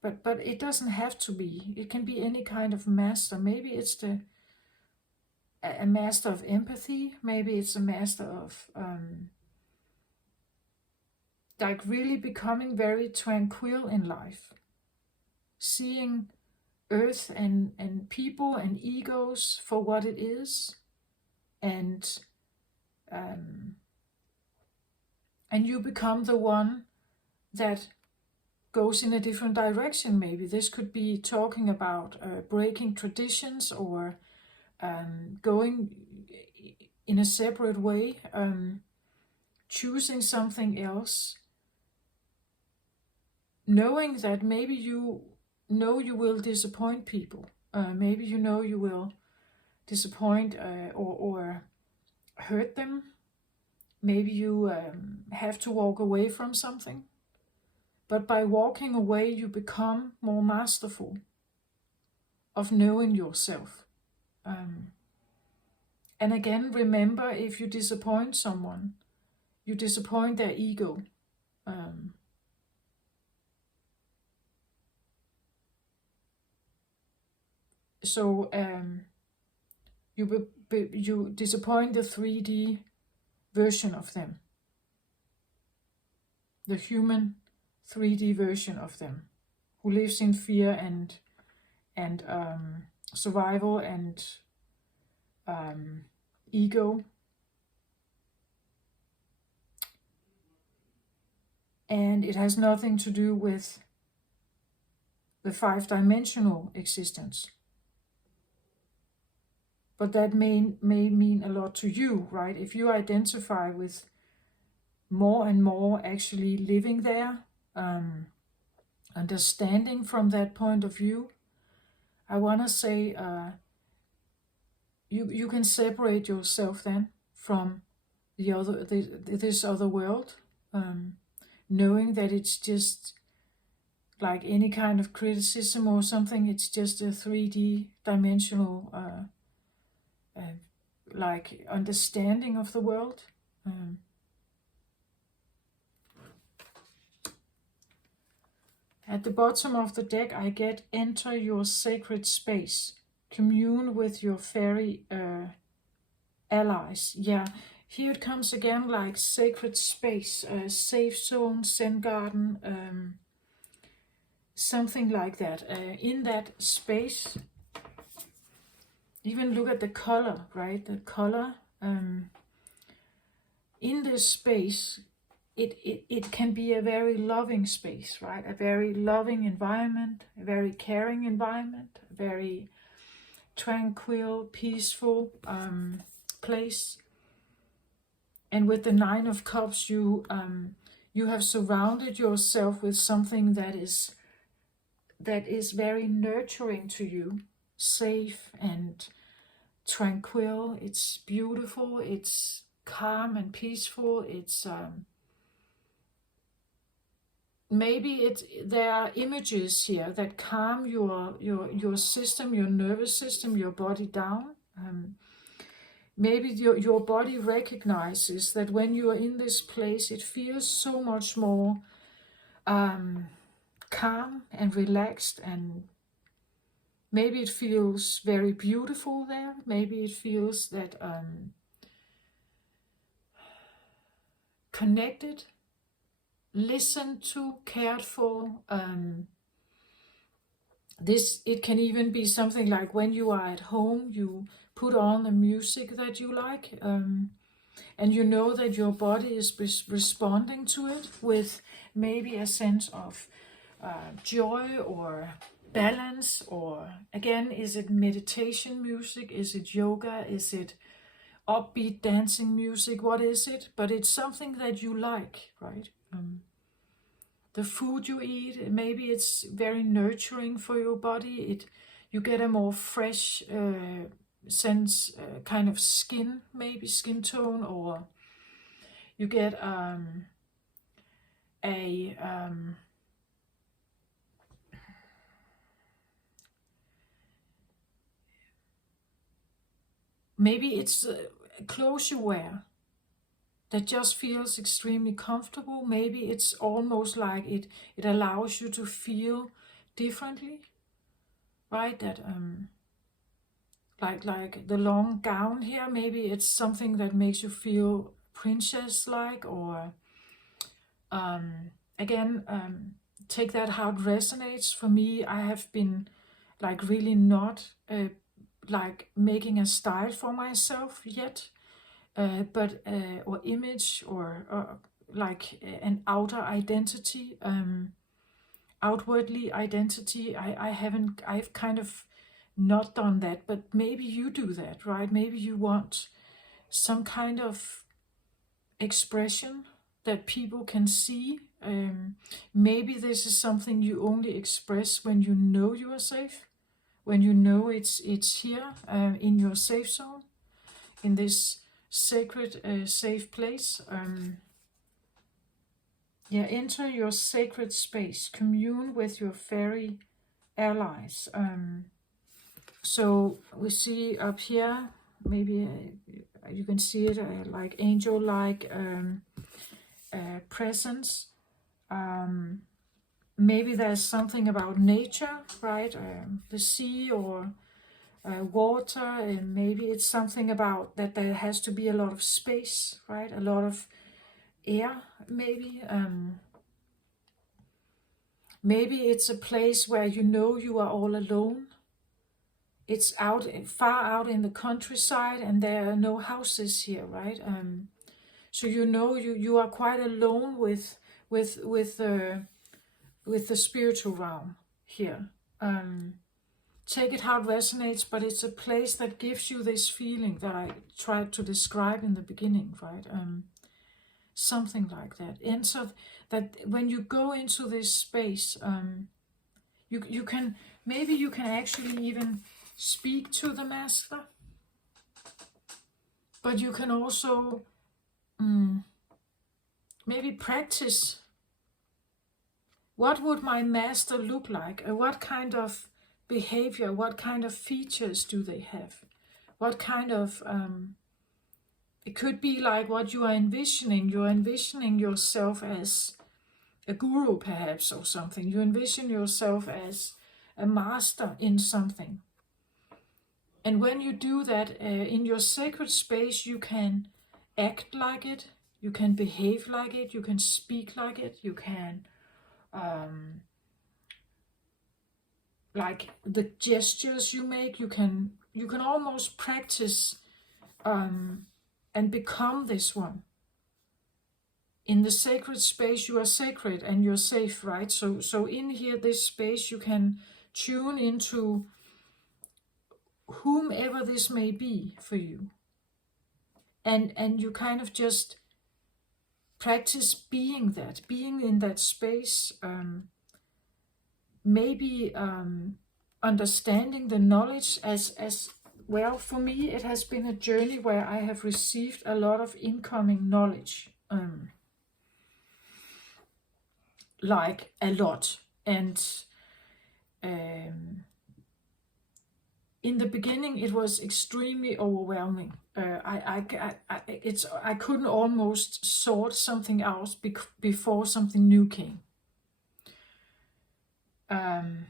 But it doesn't have to be. It can be any kind of master. Maybe it's a master of empathy. Maybe it's a master of like really becoming very tranquil in life, seeing earth and people and egos for what it is, and you become the one that goes in a different direction. Maybe this could be talking about breaking traditions, or going in a separate way, choosing something else, knowing that maybe you know you will disappoint people. Maybe you know you will disappoint or hurt them. Maybe you have to walk away from something. But by walking away, you become more masterful of knowing yourself. And again, remember, if you disappoint someone, you disappoint their ego. So you disappoint the 3D version of them, the human 3D version of them, who lives in fear and survival and ego. And it has nothing to do with the 5-dimensional existence. But that may mean a lot to you, right? If you identify with more and more actually living there, understanding from that point of view, I want to say you can separate yourself then from this other world, knowing that it's just like any kind of criticism or something. It's just a 3D dimensional like understanding of the world. At the bottom of the deck, I get enter your sacred space. Commune with your fairy allies. Yeah, here it comes again, like sacred space, safe zone, Zen garden, something like that. In that space, even look at the color, right? The color in this space, it can be a very loving space, right? A very loving environment, a very caring environment, a very tranquil, peaceful place. And with the 9 of Cups, you have surrounded yourself with something that is very nurturing to you, safe and tranquil. It's beautiful. It's calm and peaceful. It's maybe there are images here that calm your system, your nervous system, your body down. Maybe your body recognizes that when you are in this place, it feels so much more calm and relaxed, and maybe it feels very beautiful there. Maybe it feels that connected, listened to, cared for. It can even be something like when you are at home, you put on the music that you like, and you know that your body is responding to it with maybe a sense of joy or balance. Or again, is it meditation music? Is it yoga? Is it upbeat dancing music? What is it? But it's something that you like, right? The food you eat, maybe it's very nurturing for your body. You get a more fresh sense, kind of skin, maybe skin tone, or you get maybe it's clothes you wear that just feels extremely comfortable. Maybe it's almost like it allows you to feel differently, right? That like the long gown here, maybe it's something that makes you feel princess-like, or again, take that how it resonates. For me, I have been like really not like making a style for myself yet, but or image, or like an outer identity. outwardly identity. I've kind of not done that, but maybe you do that, right? Maybe you want some kind of expression that people can see. Maybe this is something you only express when you know you are safe, when you know it's here, in your safe zone, in this sacred, safe place. Yeah, enter your sacred space, commune with your fairy allies. So we see up here, maybe you can see it like angel-like presence. Maybe there's something about nature, right? The sea or water, and maybe it's something about that there has to be a lot of space, right? A lot of air, maybe. Maybe it's a place where you know you are all alone. It's out, far out in the countryside, and there are no houses here, right? So you know you are quite alone with the spiritual realm here. Take it how it resonates, but it's a place that gives you this feeling that I tried to describe in the beginning, right? Something like that. And so that when you go into this space, you can, maybe you can actually even speak to the master, but you can also maybe practice. What would my master look like? What kind of behavior, what kind of features do they have? What kind of, it could be like what you are envisioning. You're envisioning yourself as a guru perhaps, or something. You envision yourself as a master in something. And when you do that in your sacred space, you can act like it, you can behave like it, you can speak like it, you can like the gestures you make, you can almost practice and become this one. In the sacred space, you are sacred and you're safe, right? So in here, this space, you can tune into whomever this may be for you. And you kind of just practice being in that space, maybe understanding the knowledge as well. For me, it has been a journey where I have received a lot of incoming knowledge, like a lot. And in the beginning, it was extremely overwhelming. I couldn't almost sort something out before something new came. And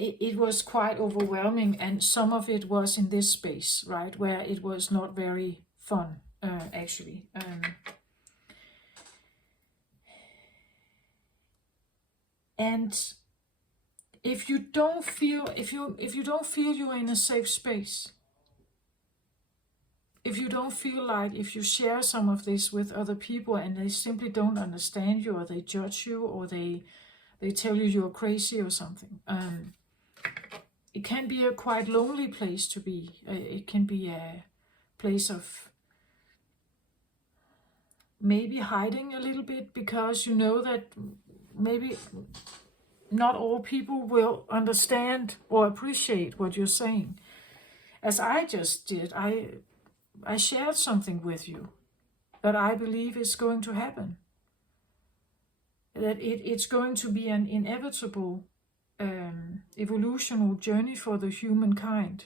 it was quite overwhelming, and some of it was in this space, right, where it was not very fun, actually. And if you don't feel you're in a safe space, if you don't feel like, if you share some of this with other people and they simply don't understand you, or they judge you, or they tell you you're crazy or something, it can be a quite lonely place to be. It can be a place of maybe hiding a little bit, because you know that maybe not all people will understand or appreciate what you're saying. As I just did, I shared something with you that I believe is going to happen. That it's going to be an inevitable evolutional journey for the humankind.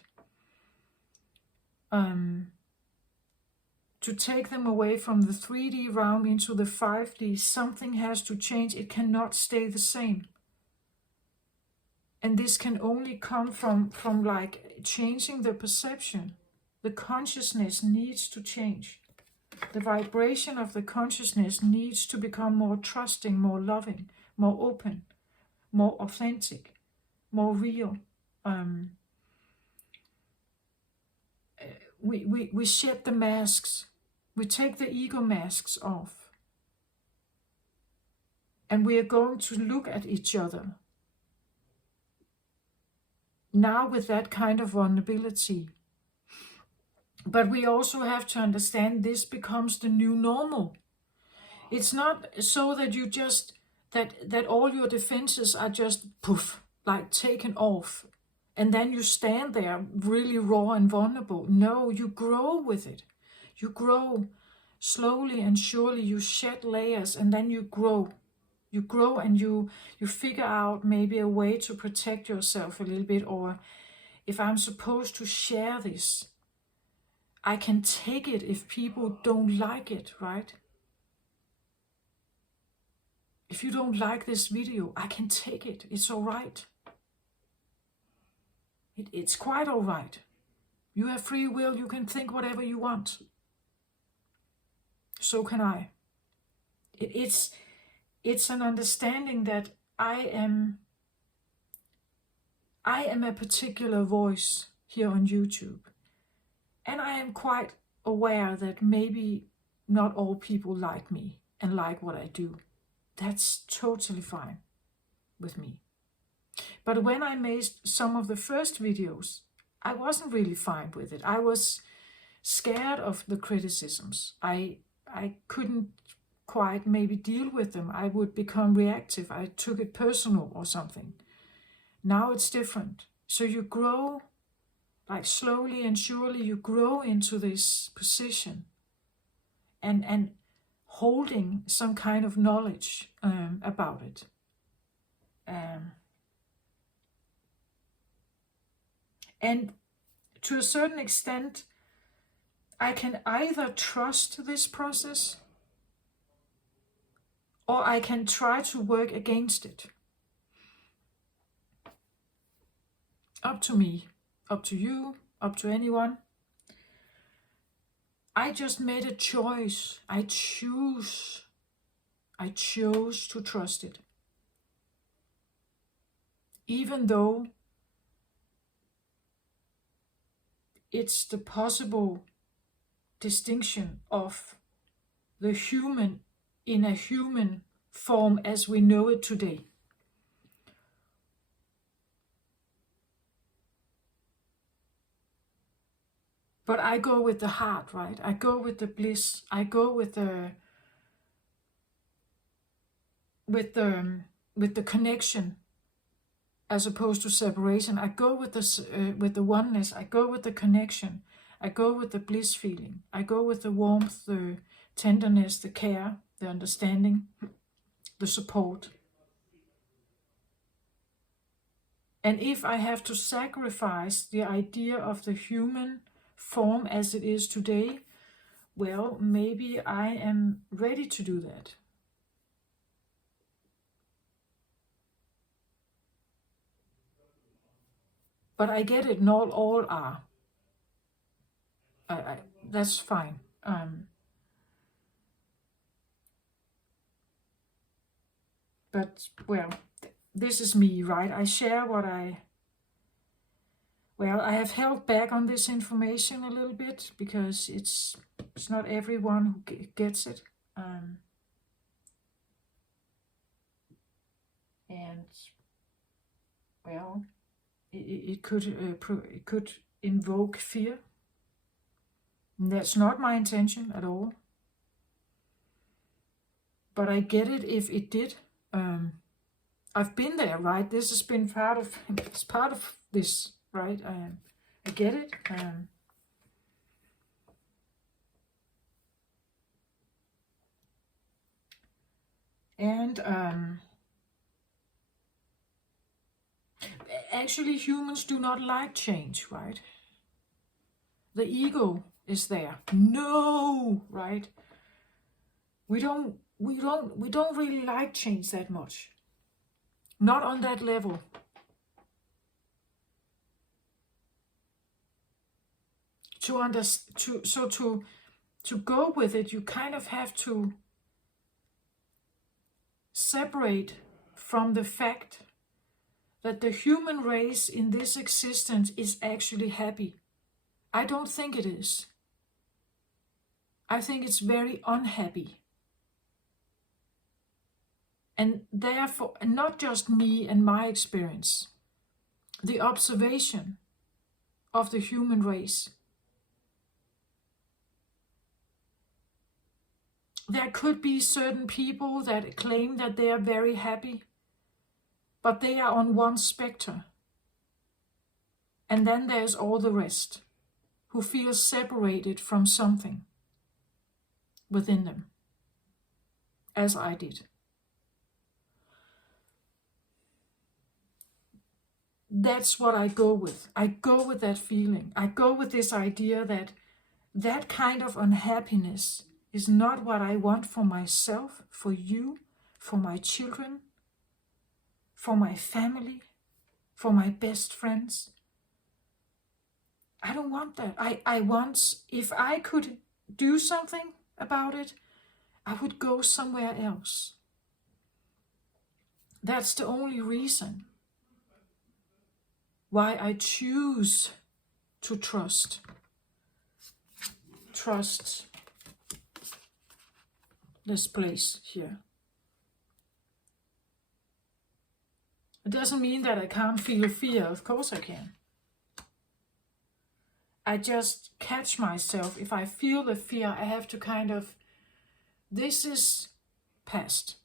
To take them away from the 3D realm into the 5D, something has to change. It cannot stay the same. And this can only come from like changing the perception. The consciousness needs to change. The vibration of the consciousness needs to become more trusting, more loving, more open, more authentic, more real. We shed the masks. We take the ego masks off. And we are going to look at each other now with that kind of vulnerability. But we also have to understand this becomes the new normal. It's not so that you just, that all your defenses are just poof, like taken off. And then you stand there really raw and vulnerable. No, you grow with it. You grow slowly and surely. You shed layers and then you grow. You grow and you figure out maybe a way to protect yourself a little bit. Or if I'm supposed to share this, I can take it if people don't like it, right? If you don't like this video, I can take it. It's all right. It's quite all right. You have free will. You can think whatever you want. So can I. It's an understanding that I am a particular voice here on YouTube. And I am quite aware that maybe not all people like me and like what I do. That's totally fine with me. But when I made some of the first videos, I wasn't really fine with it. I was scared of the criticisms. I couldn't quite maybe deal with them. I would become reactive. I took it personal or something. Now it's different. So you grow, like slowly and surely you grow into this position and holding some kind of knowledge about it. And to a certain extent, I can either trust this process or I can try to work against it. Up to me, up to you, up to anyone. I just made a choice. I chose to trust it. Even though it's the possible distinction of the human in a human form as we know it today. But I go with the heart, right? I go with the bliss. I go with the connection, as opposed to separation. I go with the oneness. I go with the connection. I go with the bliss feeling. I go with the warmth, the tenderness, the care, the understanding, the support. And if I have to sacrifice the idea of the human form as it is today, well, maybe I am ready to do that. But I get it, not all are. That's fine. But, well, this is me, right? I share what I have held back on this information a little bit because it's not everyone who gets it. And, well, it could invoke fear. And that's not my intention at all. But I get it if it did. I've been there, right? This has been part of this, right? I get it. Actually, humans do not like change, right? The ego is there. No, right? We don't really like change that much. Not on that level. To go with it, you kind of have to separate from the fact that the human race in this existence is actually happy. I don't think it is. I think it's very unhappy. And therefore, not just me and my experience, the observation of the human race. There could be certain people that claim that they are very happy, but they are on one spectrum. And then there's all the rest, who feel separated from something within them, as I did. That's what I go with. I go with that feeling. I go with this idea that that kind of unhappiness is not what I want for myself, for you, for my children, for my family, for my best friends. I don't want that. I want, if I could do something about it, I would go somewhere else. That's the only reason why I choose to trust this place here. It doesn't mean that I can't feel fear. Of course I can. I just catch myself. If I feel the fear, I have to kind of, this is past.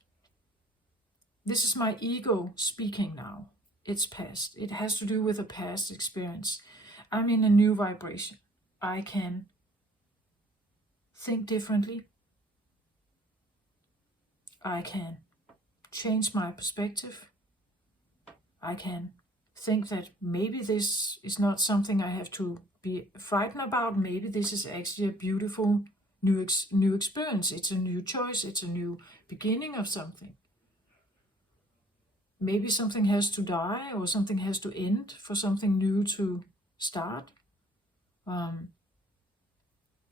This is my ego speaking now. It's past. It has to do with a past experience. I'm in a new vibration. I can think differently. I can change my perspective. I can think that maybe this is not something I have to be frightened about. Maybe this is actually a beautiful new experience. It's a new choice. It's a new beginning of something. Maybe something has to die or something has to end for something new to start.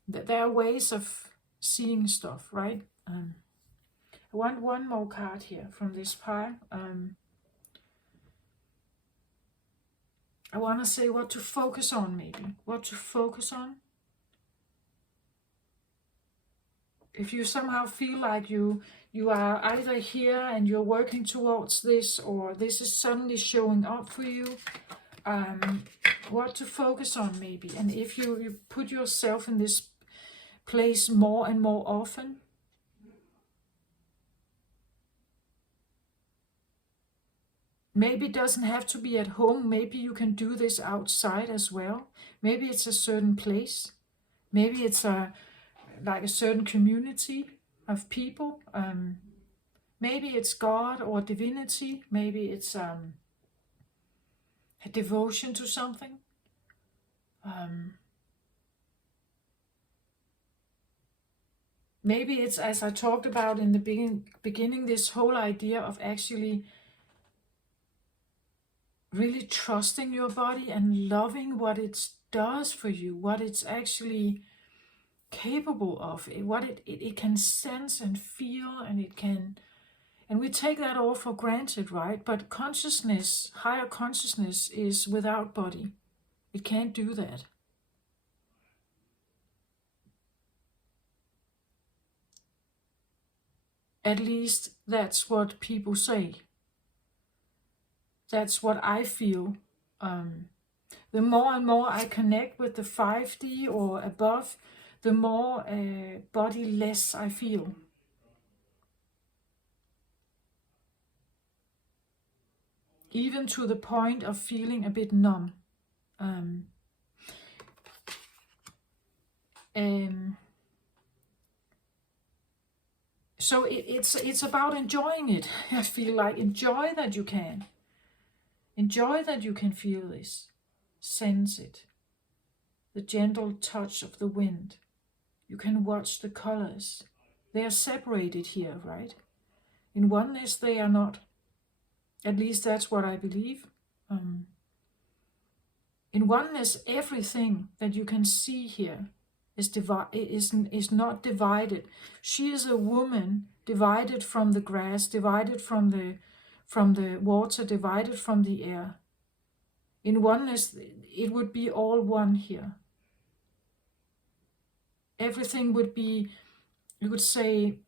There are ways of seeing stuff, right? I want one more card here from this pile. I want to say what to focus on, maybe. What to focus on. If you somehow feel like you are either here and you're working towards this, or this is suddenly showing up for you, what to focus on maybe. And if you put yourself in this place more and more often, maybe it doesn't have to be at home. Maybe you can do this outside as well. Maybe it's a certain place. Maybe it's like a certain community of people. Maybe it's God or divinity. Maybe it's a devotion to something. Maybe it's, as I talked about in the beginning, this whole idea of actually really trusting your body and loving what it does for you, what it's actually capable of, what it can sense and feel, and it can, and we take that all for granted, right? But consciousness, higher consciousness, is without body. It can't do that. At least that's what people say. That's what I feel. The more and more I connect with the 5D or above, the more bodiless I feel. Even to the point of feeling a bit numb. So it's about enjoying it. I feel like enjoy that you can. Enjoy that you can feel this. Sense it. The gentle touch of the wind. You can watch the colors. They are separated here, right? In oneness they are not. At least that's what I believe. In oneness, everything that you can see here is not divided. She is a woman divided from the grass, divided from the water, divided from the air. In oneness, it would be all one here. Everything would be, you could say,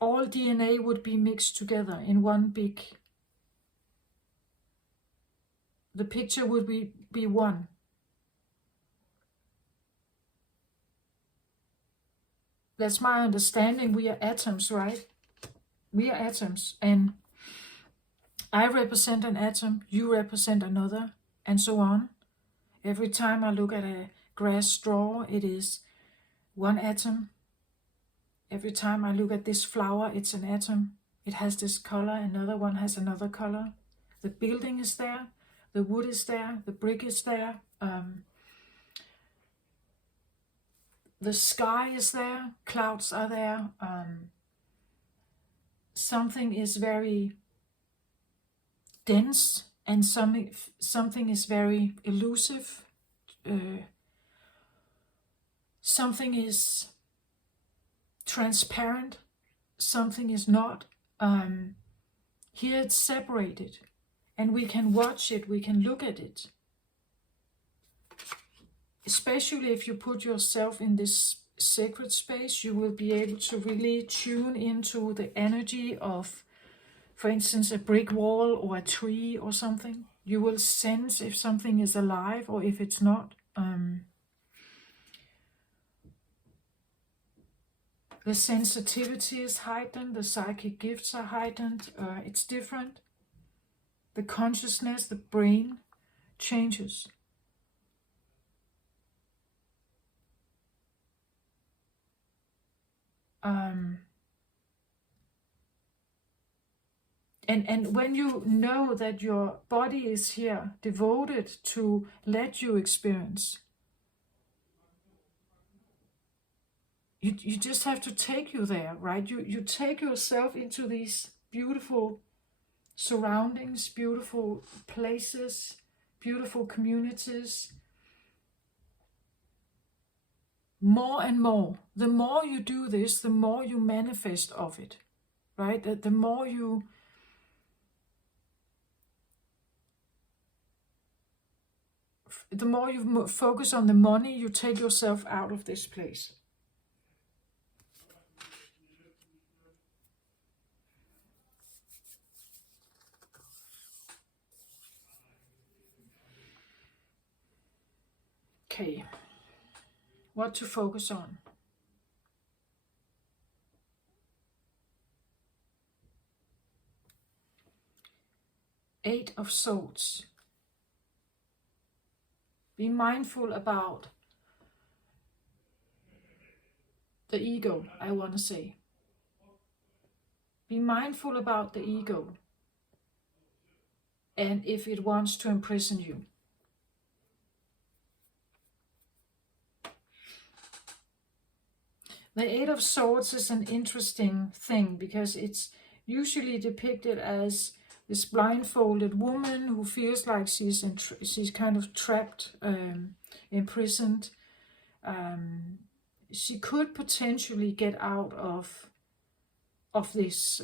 all DNA would be mixed together in one big, the picture would be one. That's my understanding. We are atoms, right? We are atoms, and I represent an atom, you represent another, and so on. Every time I look at a grass straw, it is one atom. Every time I look at this flower, it's an atom. It has this color, another one has another color. The building is there, the wood is there, the brick is there, the sky is there, clouds are there. Something is very dense and something is very elusive. Something is transparent, something is not. Here it's separated, and we can watch it, we can look at it. Especially if you put yourself in this sacred space, you will be able to really tune into the energy of, for instance, a brick wall or a tree or something. You will sense if something is alive or if it's not. The sensitivity is heightened, the psychic gifts are heightened, it's different. The consciousness, the brain changes. And when you know that your body is here, devoted to let you experience, you just have to take you there, right? You take yourself into these beautiful surroundings, beautiful places, beautiful communities. More and more. The more you do this, the more you manifest of it, right? The more you focus on the money, you take yourself out of this place. Okay, what to focus on? Eight of Swords. Be mindful about the ego, I want to say. Be mindful about the ego and if it wants to imprison you. The Eight of Swords is an interesting thing because it's usually depicted as this blindfolded woman who feels like she's kind of trapped, imprisoned. She could potentially get out of this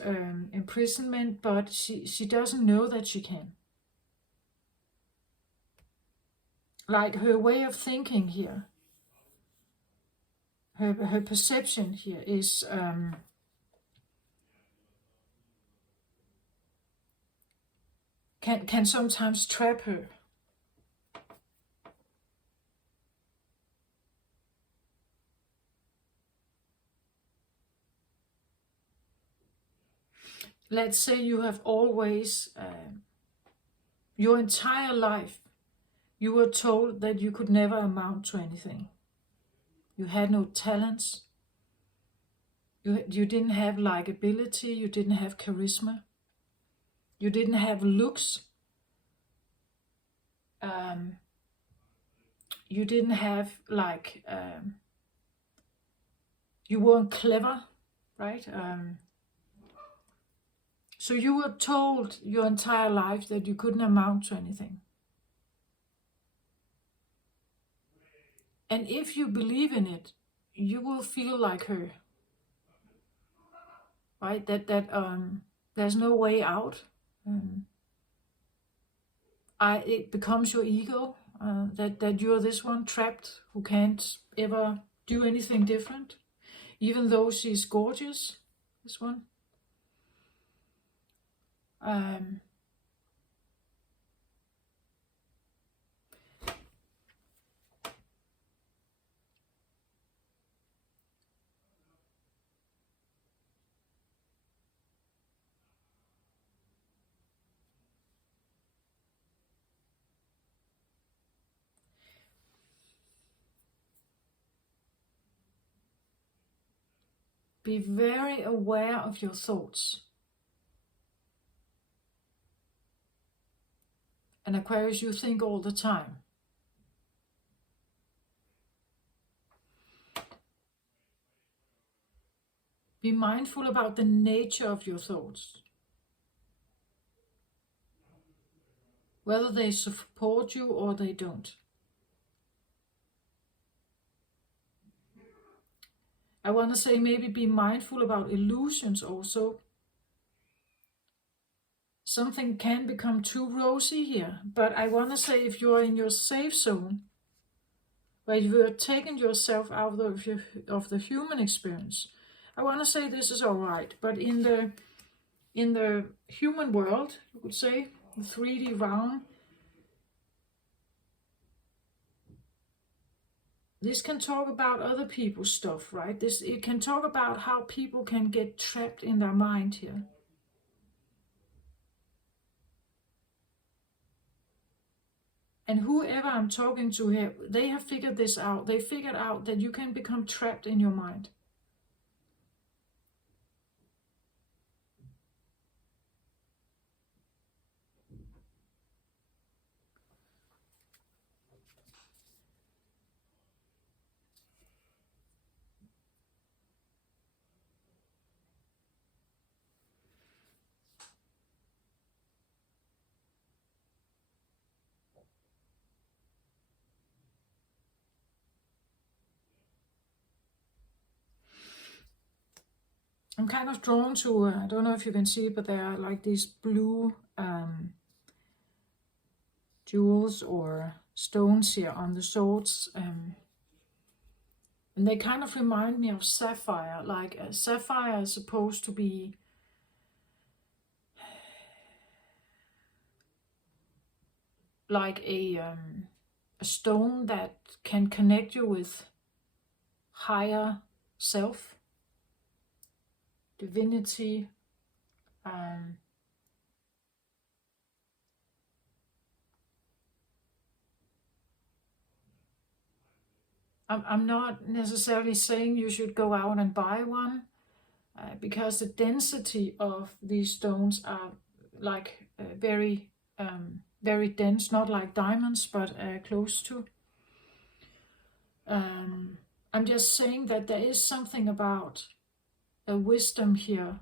imprisonment, but she doesn't know that she can. Like her way of thinking here, her perception here is can sometimes trap her. Let's say you have always, your entire life, you were told that you could never amount to anything. You had no talents. You didn't have likability. You didn't have charisma. You didn't have looks. You didn't have you weren't clever, right? So you were told your entire life that you couldn't amount to anything. And if you believe in it, you will feel like her, right? That there's no way out. It becomes your ego, that you're this one trapped who can't ever do anything different, even though she's gorgeous. this one. Um, be very aware of your thoughts. And Aquarius, you think all the time. Be mindful about the nature of your thoughts. Whether they support you or they don't. I want to say maybe be mindful about illusions also. Something can become too rosy here, but I want to say if you're in your safe zone, where you are taking yourself out of the human experience, I want to say this is all right. But in the human world, you could say, the 3D realm, this can talk about other people's stuff, right? It can talk about how people can get trapped in their mind here. And whoever I'm talking to here, they have figured this out. They figured out that you can become trapped in your mind. I'm kind of drawn to, I don't know if you can see it, but there are like these blue jewels or stones here on the swords. And they kind of remind me of sapphire. Like a sapphire is supposed to be like a stone that can connect you with higher self, divinity. I'm not necessarily saying you should go out and buy one, because the density of these stones are like very, very dense, not like diamonds, but close to. I'm just saying that there is something about a wisdom here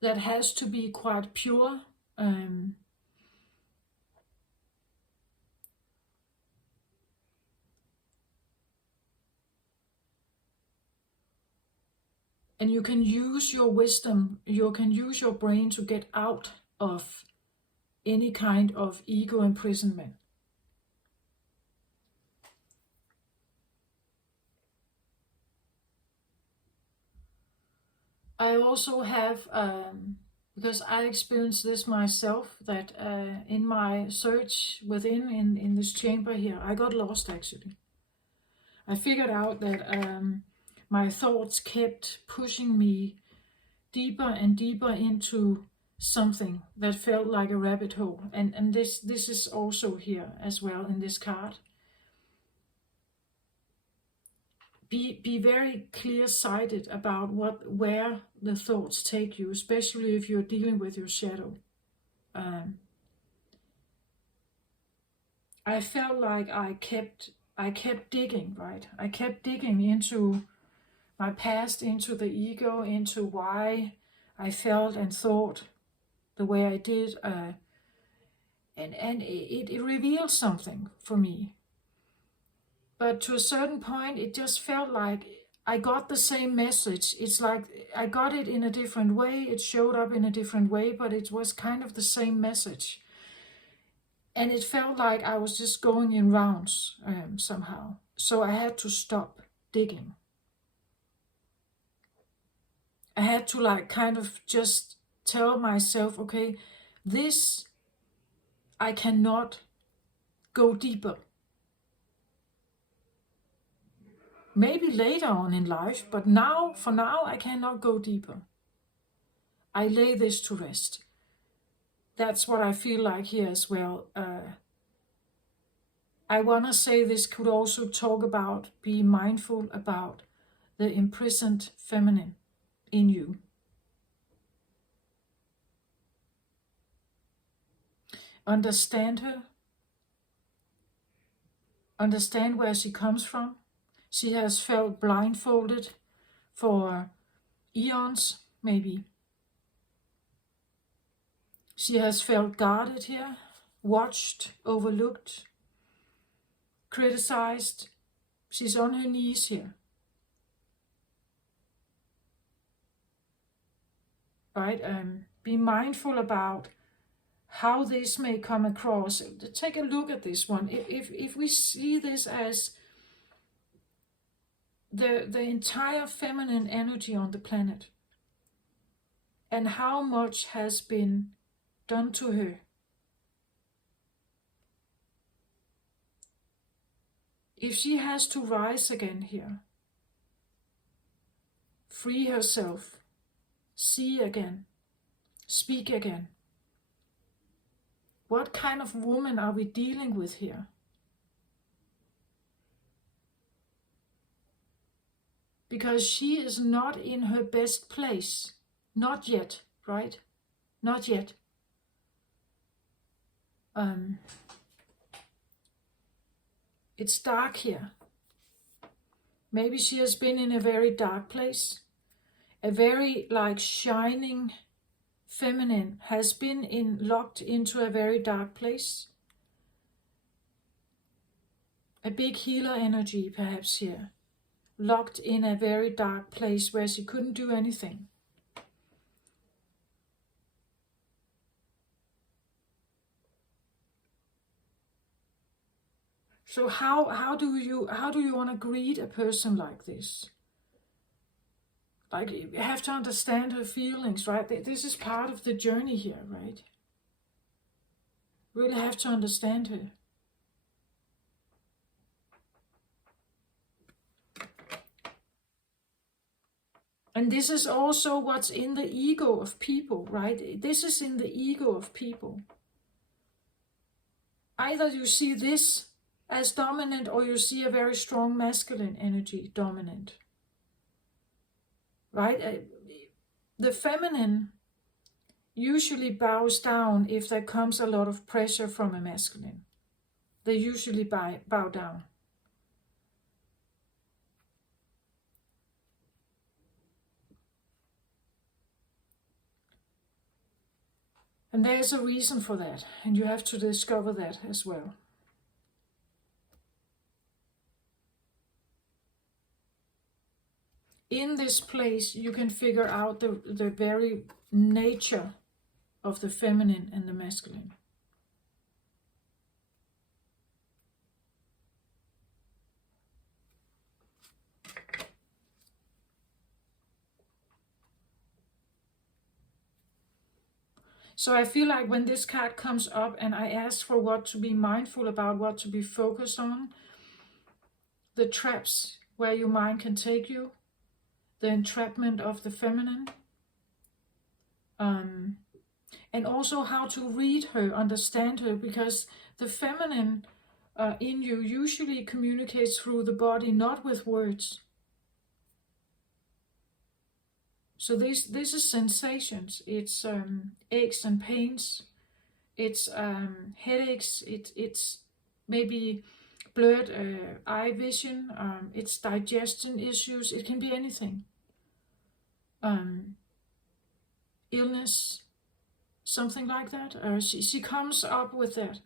that has to be quite pure. And you can use your wisdom, you can use your brain to get out of any kind of ego imprisonment. I also have, because I experienced this myself, that in my search within, in this chamber here, I got lost actually. I figured out that my thoughts kept pushing me deeper and deeper into something that felt like a rabbit hole. And this is also here as well in this card. Be very clear-sighted about where the thoughts take you, especially if you're dealing with your shadow. I felt like I kept digging, right? I kept digging into my past, into the ego, into why I felt and thought the way I did, and it revealed something for me. But to a certain point, it just felt like I got the same message. It's like I got it in a different way. It showed up in a different way, but it was kind of the same message. And it felt like I was just going in rounds somehow. So I had to stop digging. I had to like kind of just tell myself, okay, this I cannot go deeper. Maybe later on in life, but now, for now, I cannot go deeper. I lay this to rest. That's what I feel like here as well. I want to say this could also talk about being mindful about the imprisoned feminine in you. Understand her. Understand where she comes from. She has felt blindfolded for eons, maybe. She has felt guarded here, watched, overlooked, criticized. She's on her knees here. Right? Be mindful about how this may come across. Take a look at this one. If we see this as the entire feminine energy on the planet, and how much has been done to her. If she has to rise again here, free herself, see again, speak again, what kind of woman are we dealing with here? Because she is not in her best place. Not yet, right? Not yet. It's dark here. Maybe she has been in a very dark place. A very like shining feminine has been locked into a very dark place. A big healer energy perhaps here. Locked in a very dark place where she couldn't do anything. So how do you want to greet a person like this? Like, you have to understand her feelings, right? This is part of the journey here, right? Really have to understand her. And this is also what's in the ego of people, right? This is in the ego of people. Either you see this as dominant, or you see a very strong masculine energy dominant. Right? The feminine usually bows down if there comes a lot of pressure from a masculine. They usually bow down. And there's a reason for that, and you have to discover that as well. In this place, you can figure out the very nature of the feminine and the masculine. So I feel like when this card comes up and I ask for what to be mindful about, what to be focused on, the traps where your mind can take you, the entrapment of the feminine, and also how to read her, understand her, because the feminine in you usually communicates through the body, not with words. So this is sensations. It's aches and pains. It's headaches. It's maybe blurred eye vision. It's digestion issues. It can be anything. Illness, something like that. She comes up with that.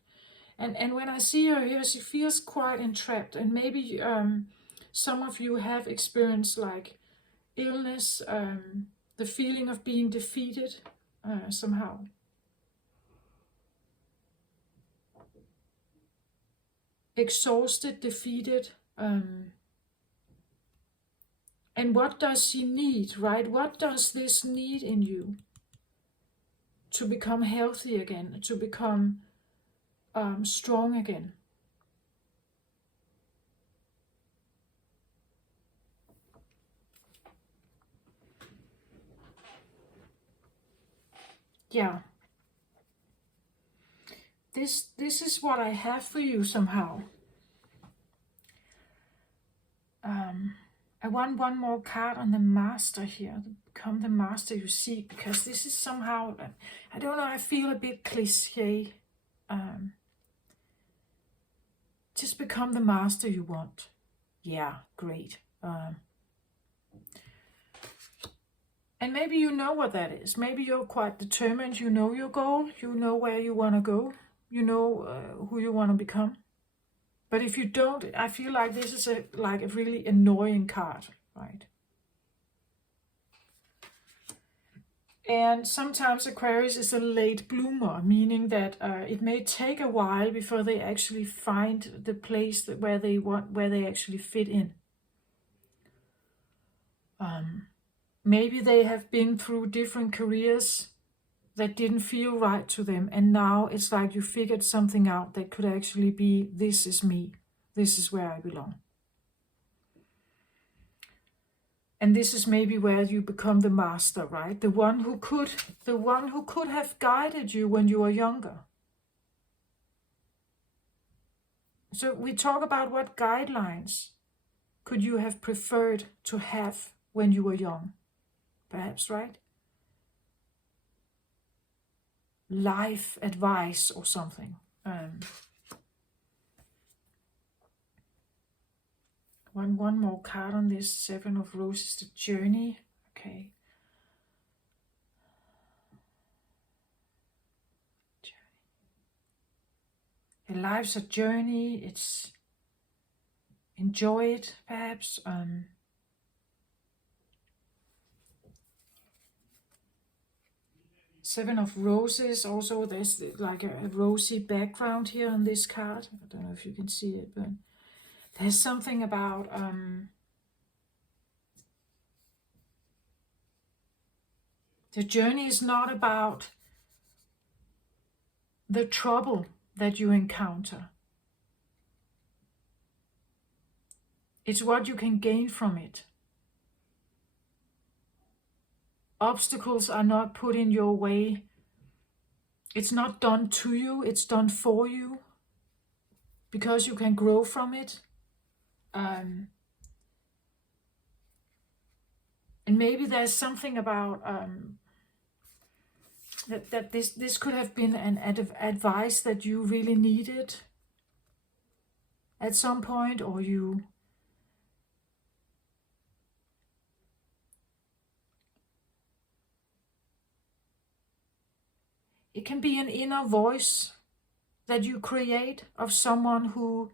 And when I see her here, she feels quite entrapped. And maybe some of you have experienced like illness, the feeling of being defeated somehow. Exhausted, defeated, And what does she need, right? What does this need in you to become healthy again, to become strong again? Yeah. This is what I have for you somehow. I want one more card on the master here. Become the master you seek, because this is somehow, I don't know, I feel a bit cliche. Just become the master you want. Yeah, great. And maybe you know what that is. Maybe you're quite determined. You know your goal. You know where you want to go. You know who you want to become. But if you don't, I feel like this is a really annoying card, right? And sometimes Aquarius is a late bloomer, meaning that it may take a while before they actually find the place where they actually fit in. Maybe they have been through different careers that didn't feel right to them, and now it's like you figured something out that could actually be, this is me, this is where I belong. And this is maybe where you become the master, right? The one who could have guided you when you were younger. So we talk about what guidelines could you have preferred to have when you were young, perhaps, right? Life advice or something. One more card on this. Seven of Roses, the journey. Okay. Your life's a journey. It's enjoy it, perhaps. Seven of Roses. Also, there's like a rosy background here on this card. I don't know if you can see it, but there's something about the journey is not about the trouble that you encounter. It's what you can gain from it. Obstacles are not put in your way. It's not done to you, it's done for you, because you can grow from it. And maybe there's something about that this could have been an advice that you really needed at some point, or you it can be an inner voice that you create of someone who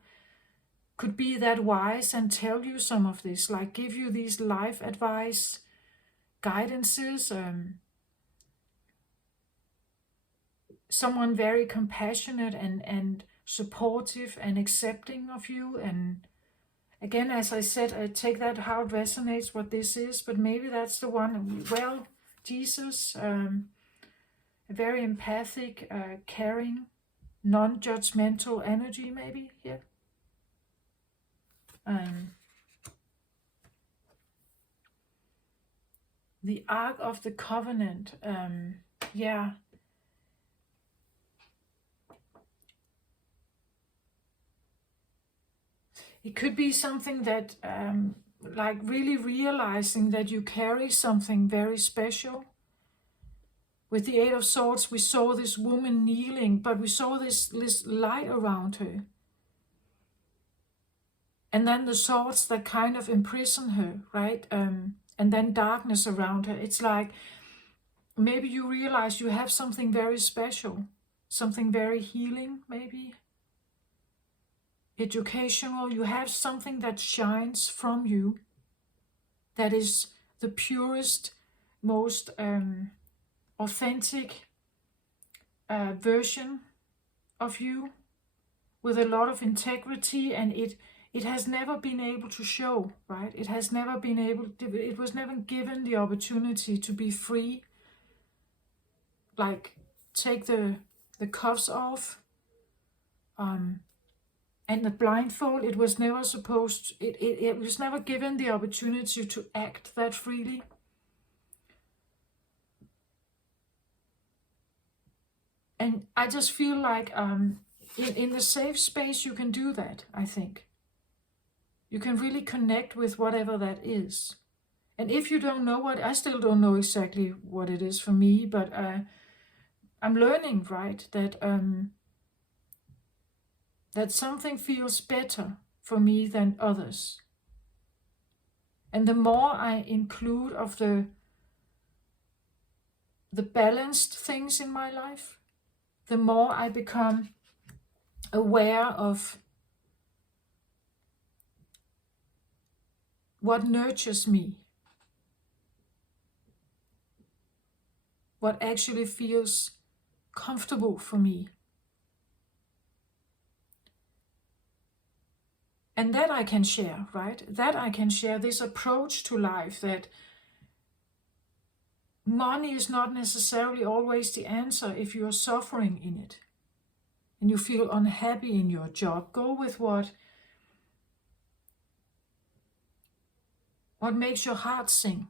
could be that wise and tell you some of this, like give you these life advice, guidances, someone very compassionate and supportive and accepting of you. And again, as I said, I take that how it resonates what this is, but maybe that's the one. Well, Jesus, a very empathic, caring, non-judgmental energy maybe here. The Ark of the Covenant, yeah. It could be something that, like really realizing that you carry something very special. With the Eight of Swords, we saw this woman kneeling, but we saw this light around her. And then the swords that kind of imprison her, right? And then darkness around her. It's like, maybe you realize you have something very special, something very healing, maybe. Educational, you have something that shines from you, that is the purest, most authentic version of you, with a lot of integrity, and it has never been able to show, right? It has never been able, it was never given the opportunity to be free, like take the cuffs off, and the blindfold. It was never supposed, it was never given the opportunity to act that freely. And I just feel like in the safe space you can do that, I think. You can really connect with whatever that is. And if you don't know what, I still don't know exactly what it is for me, but I'm learning, right, that that something feels better for me than others. And the more I include of the balanced things in my life, the more I become aware of what nurtures me, what actually feels comfortable for me. And that I can share, right? That I can share, this approach to life, that money is not necessarily always the answer if you're suffering in it and you feel unhappy in your job. Go with what makes your heart sing,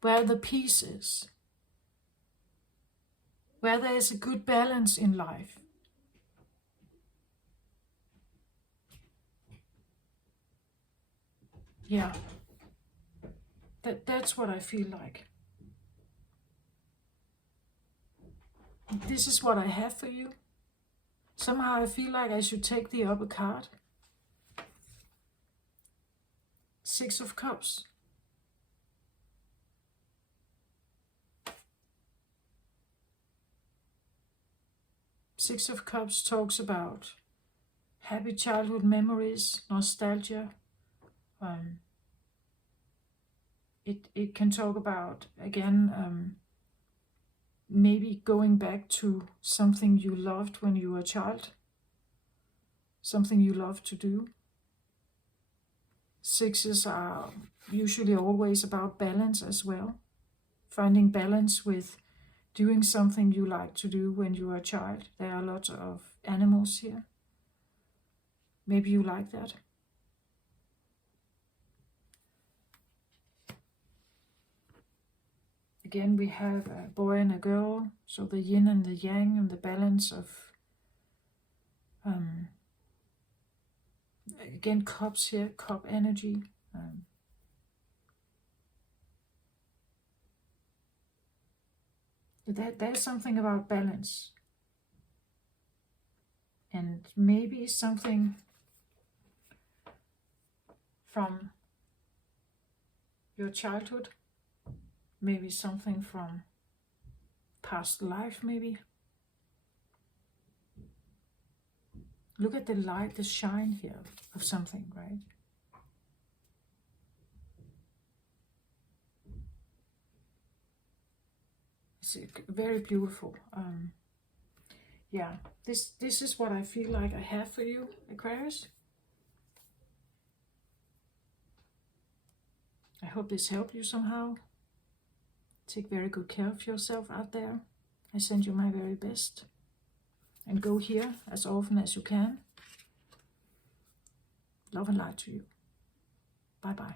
where the peace is, where there is a good balance in life. Yeah, that's what I feel like. This is what I have for you. Somehow I feel like I should take the upper card. 6 of Cups. Six of Cups talks about happy childhood memories, nostalgia. It can talk about, again, maybe going back to something you loved when you were a child, something you loved to do. Sixes are usually always about balance as well, finding balance with doing something you like to do when you were a child. There are lots of animals here. Maybe you like that. Again, we have a boy and a girl, so the yin and the yang and the balance of, again, cups here, cup energy. There's something about balance. And maybe something from your childhood. Maybe something from past life, maybe. Look at the light, the shine here of something, right? It's very beautiful. Yeah, this is what I feel like I have for you, Aquarius. I hope this helped you somehow. Take very good care of yourself out there. I send you my very best. And go here as often as you can. Love and light to you. Bye-bye.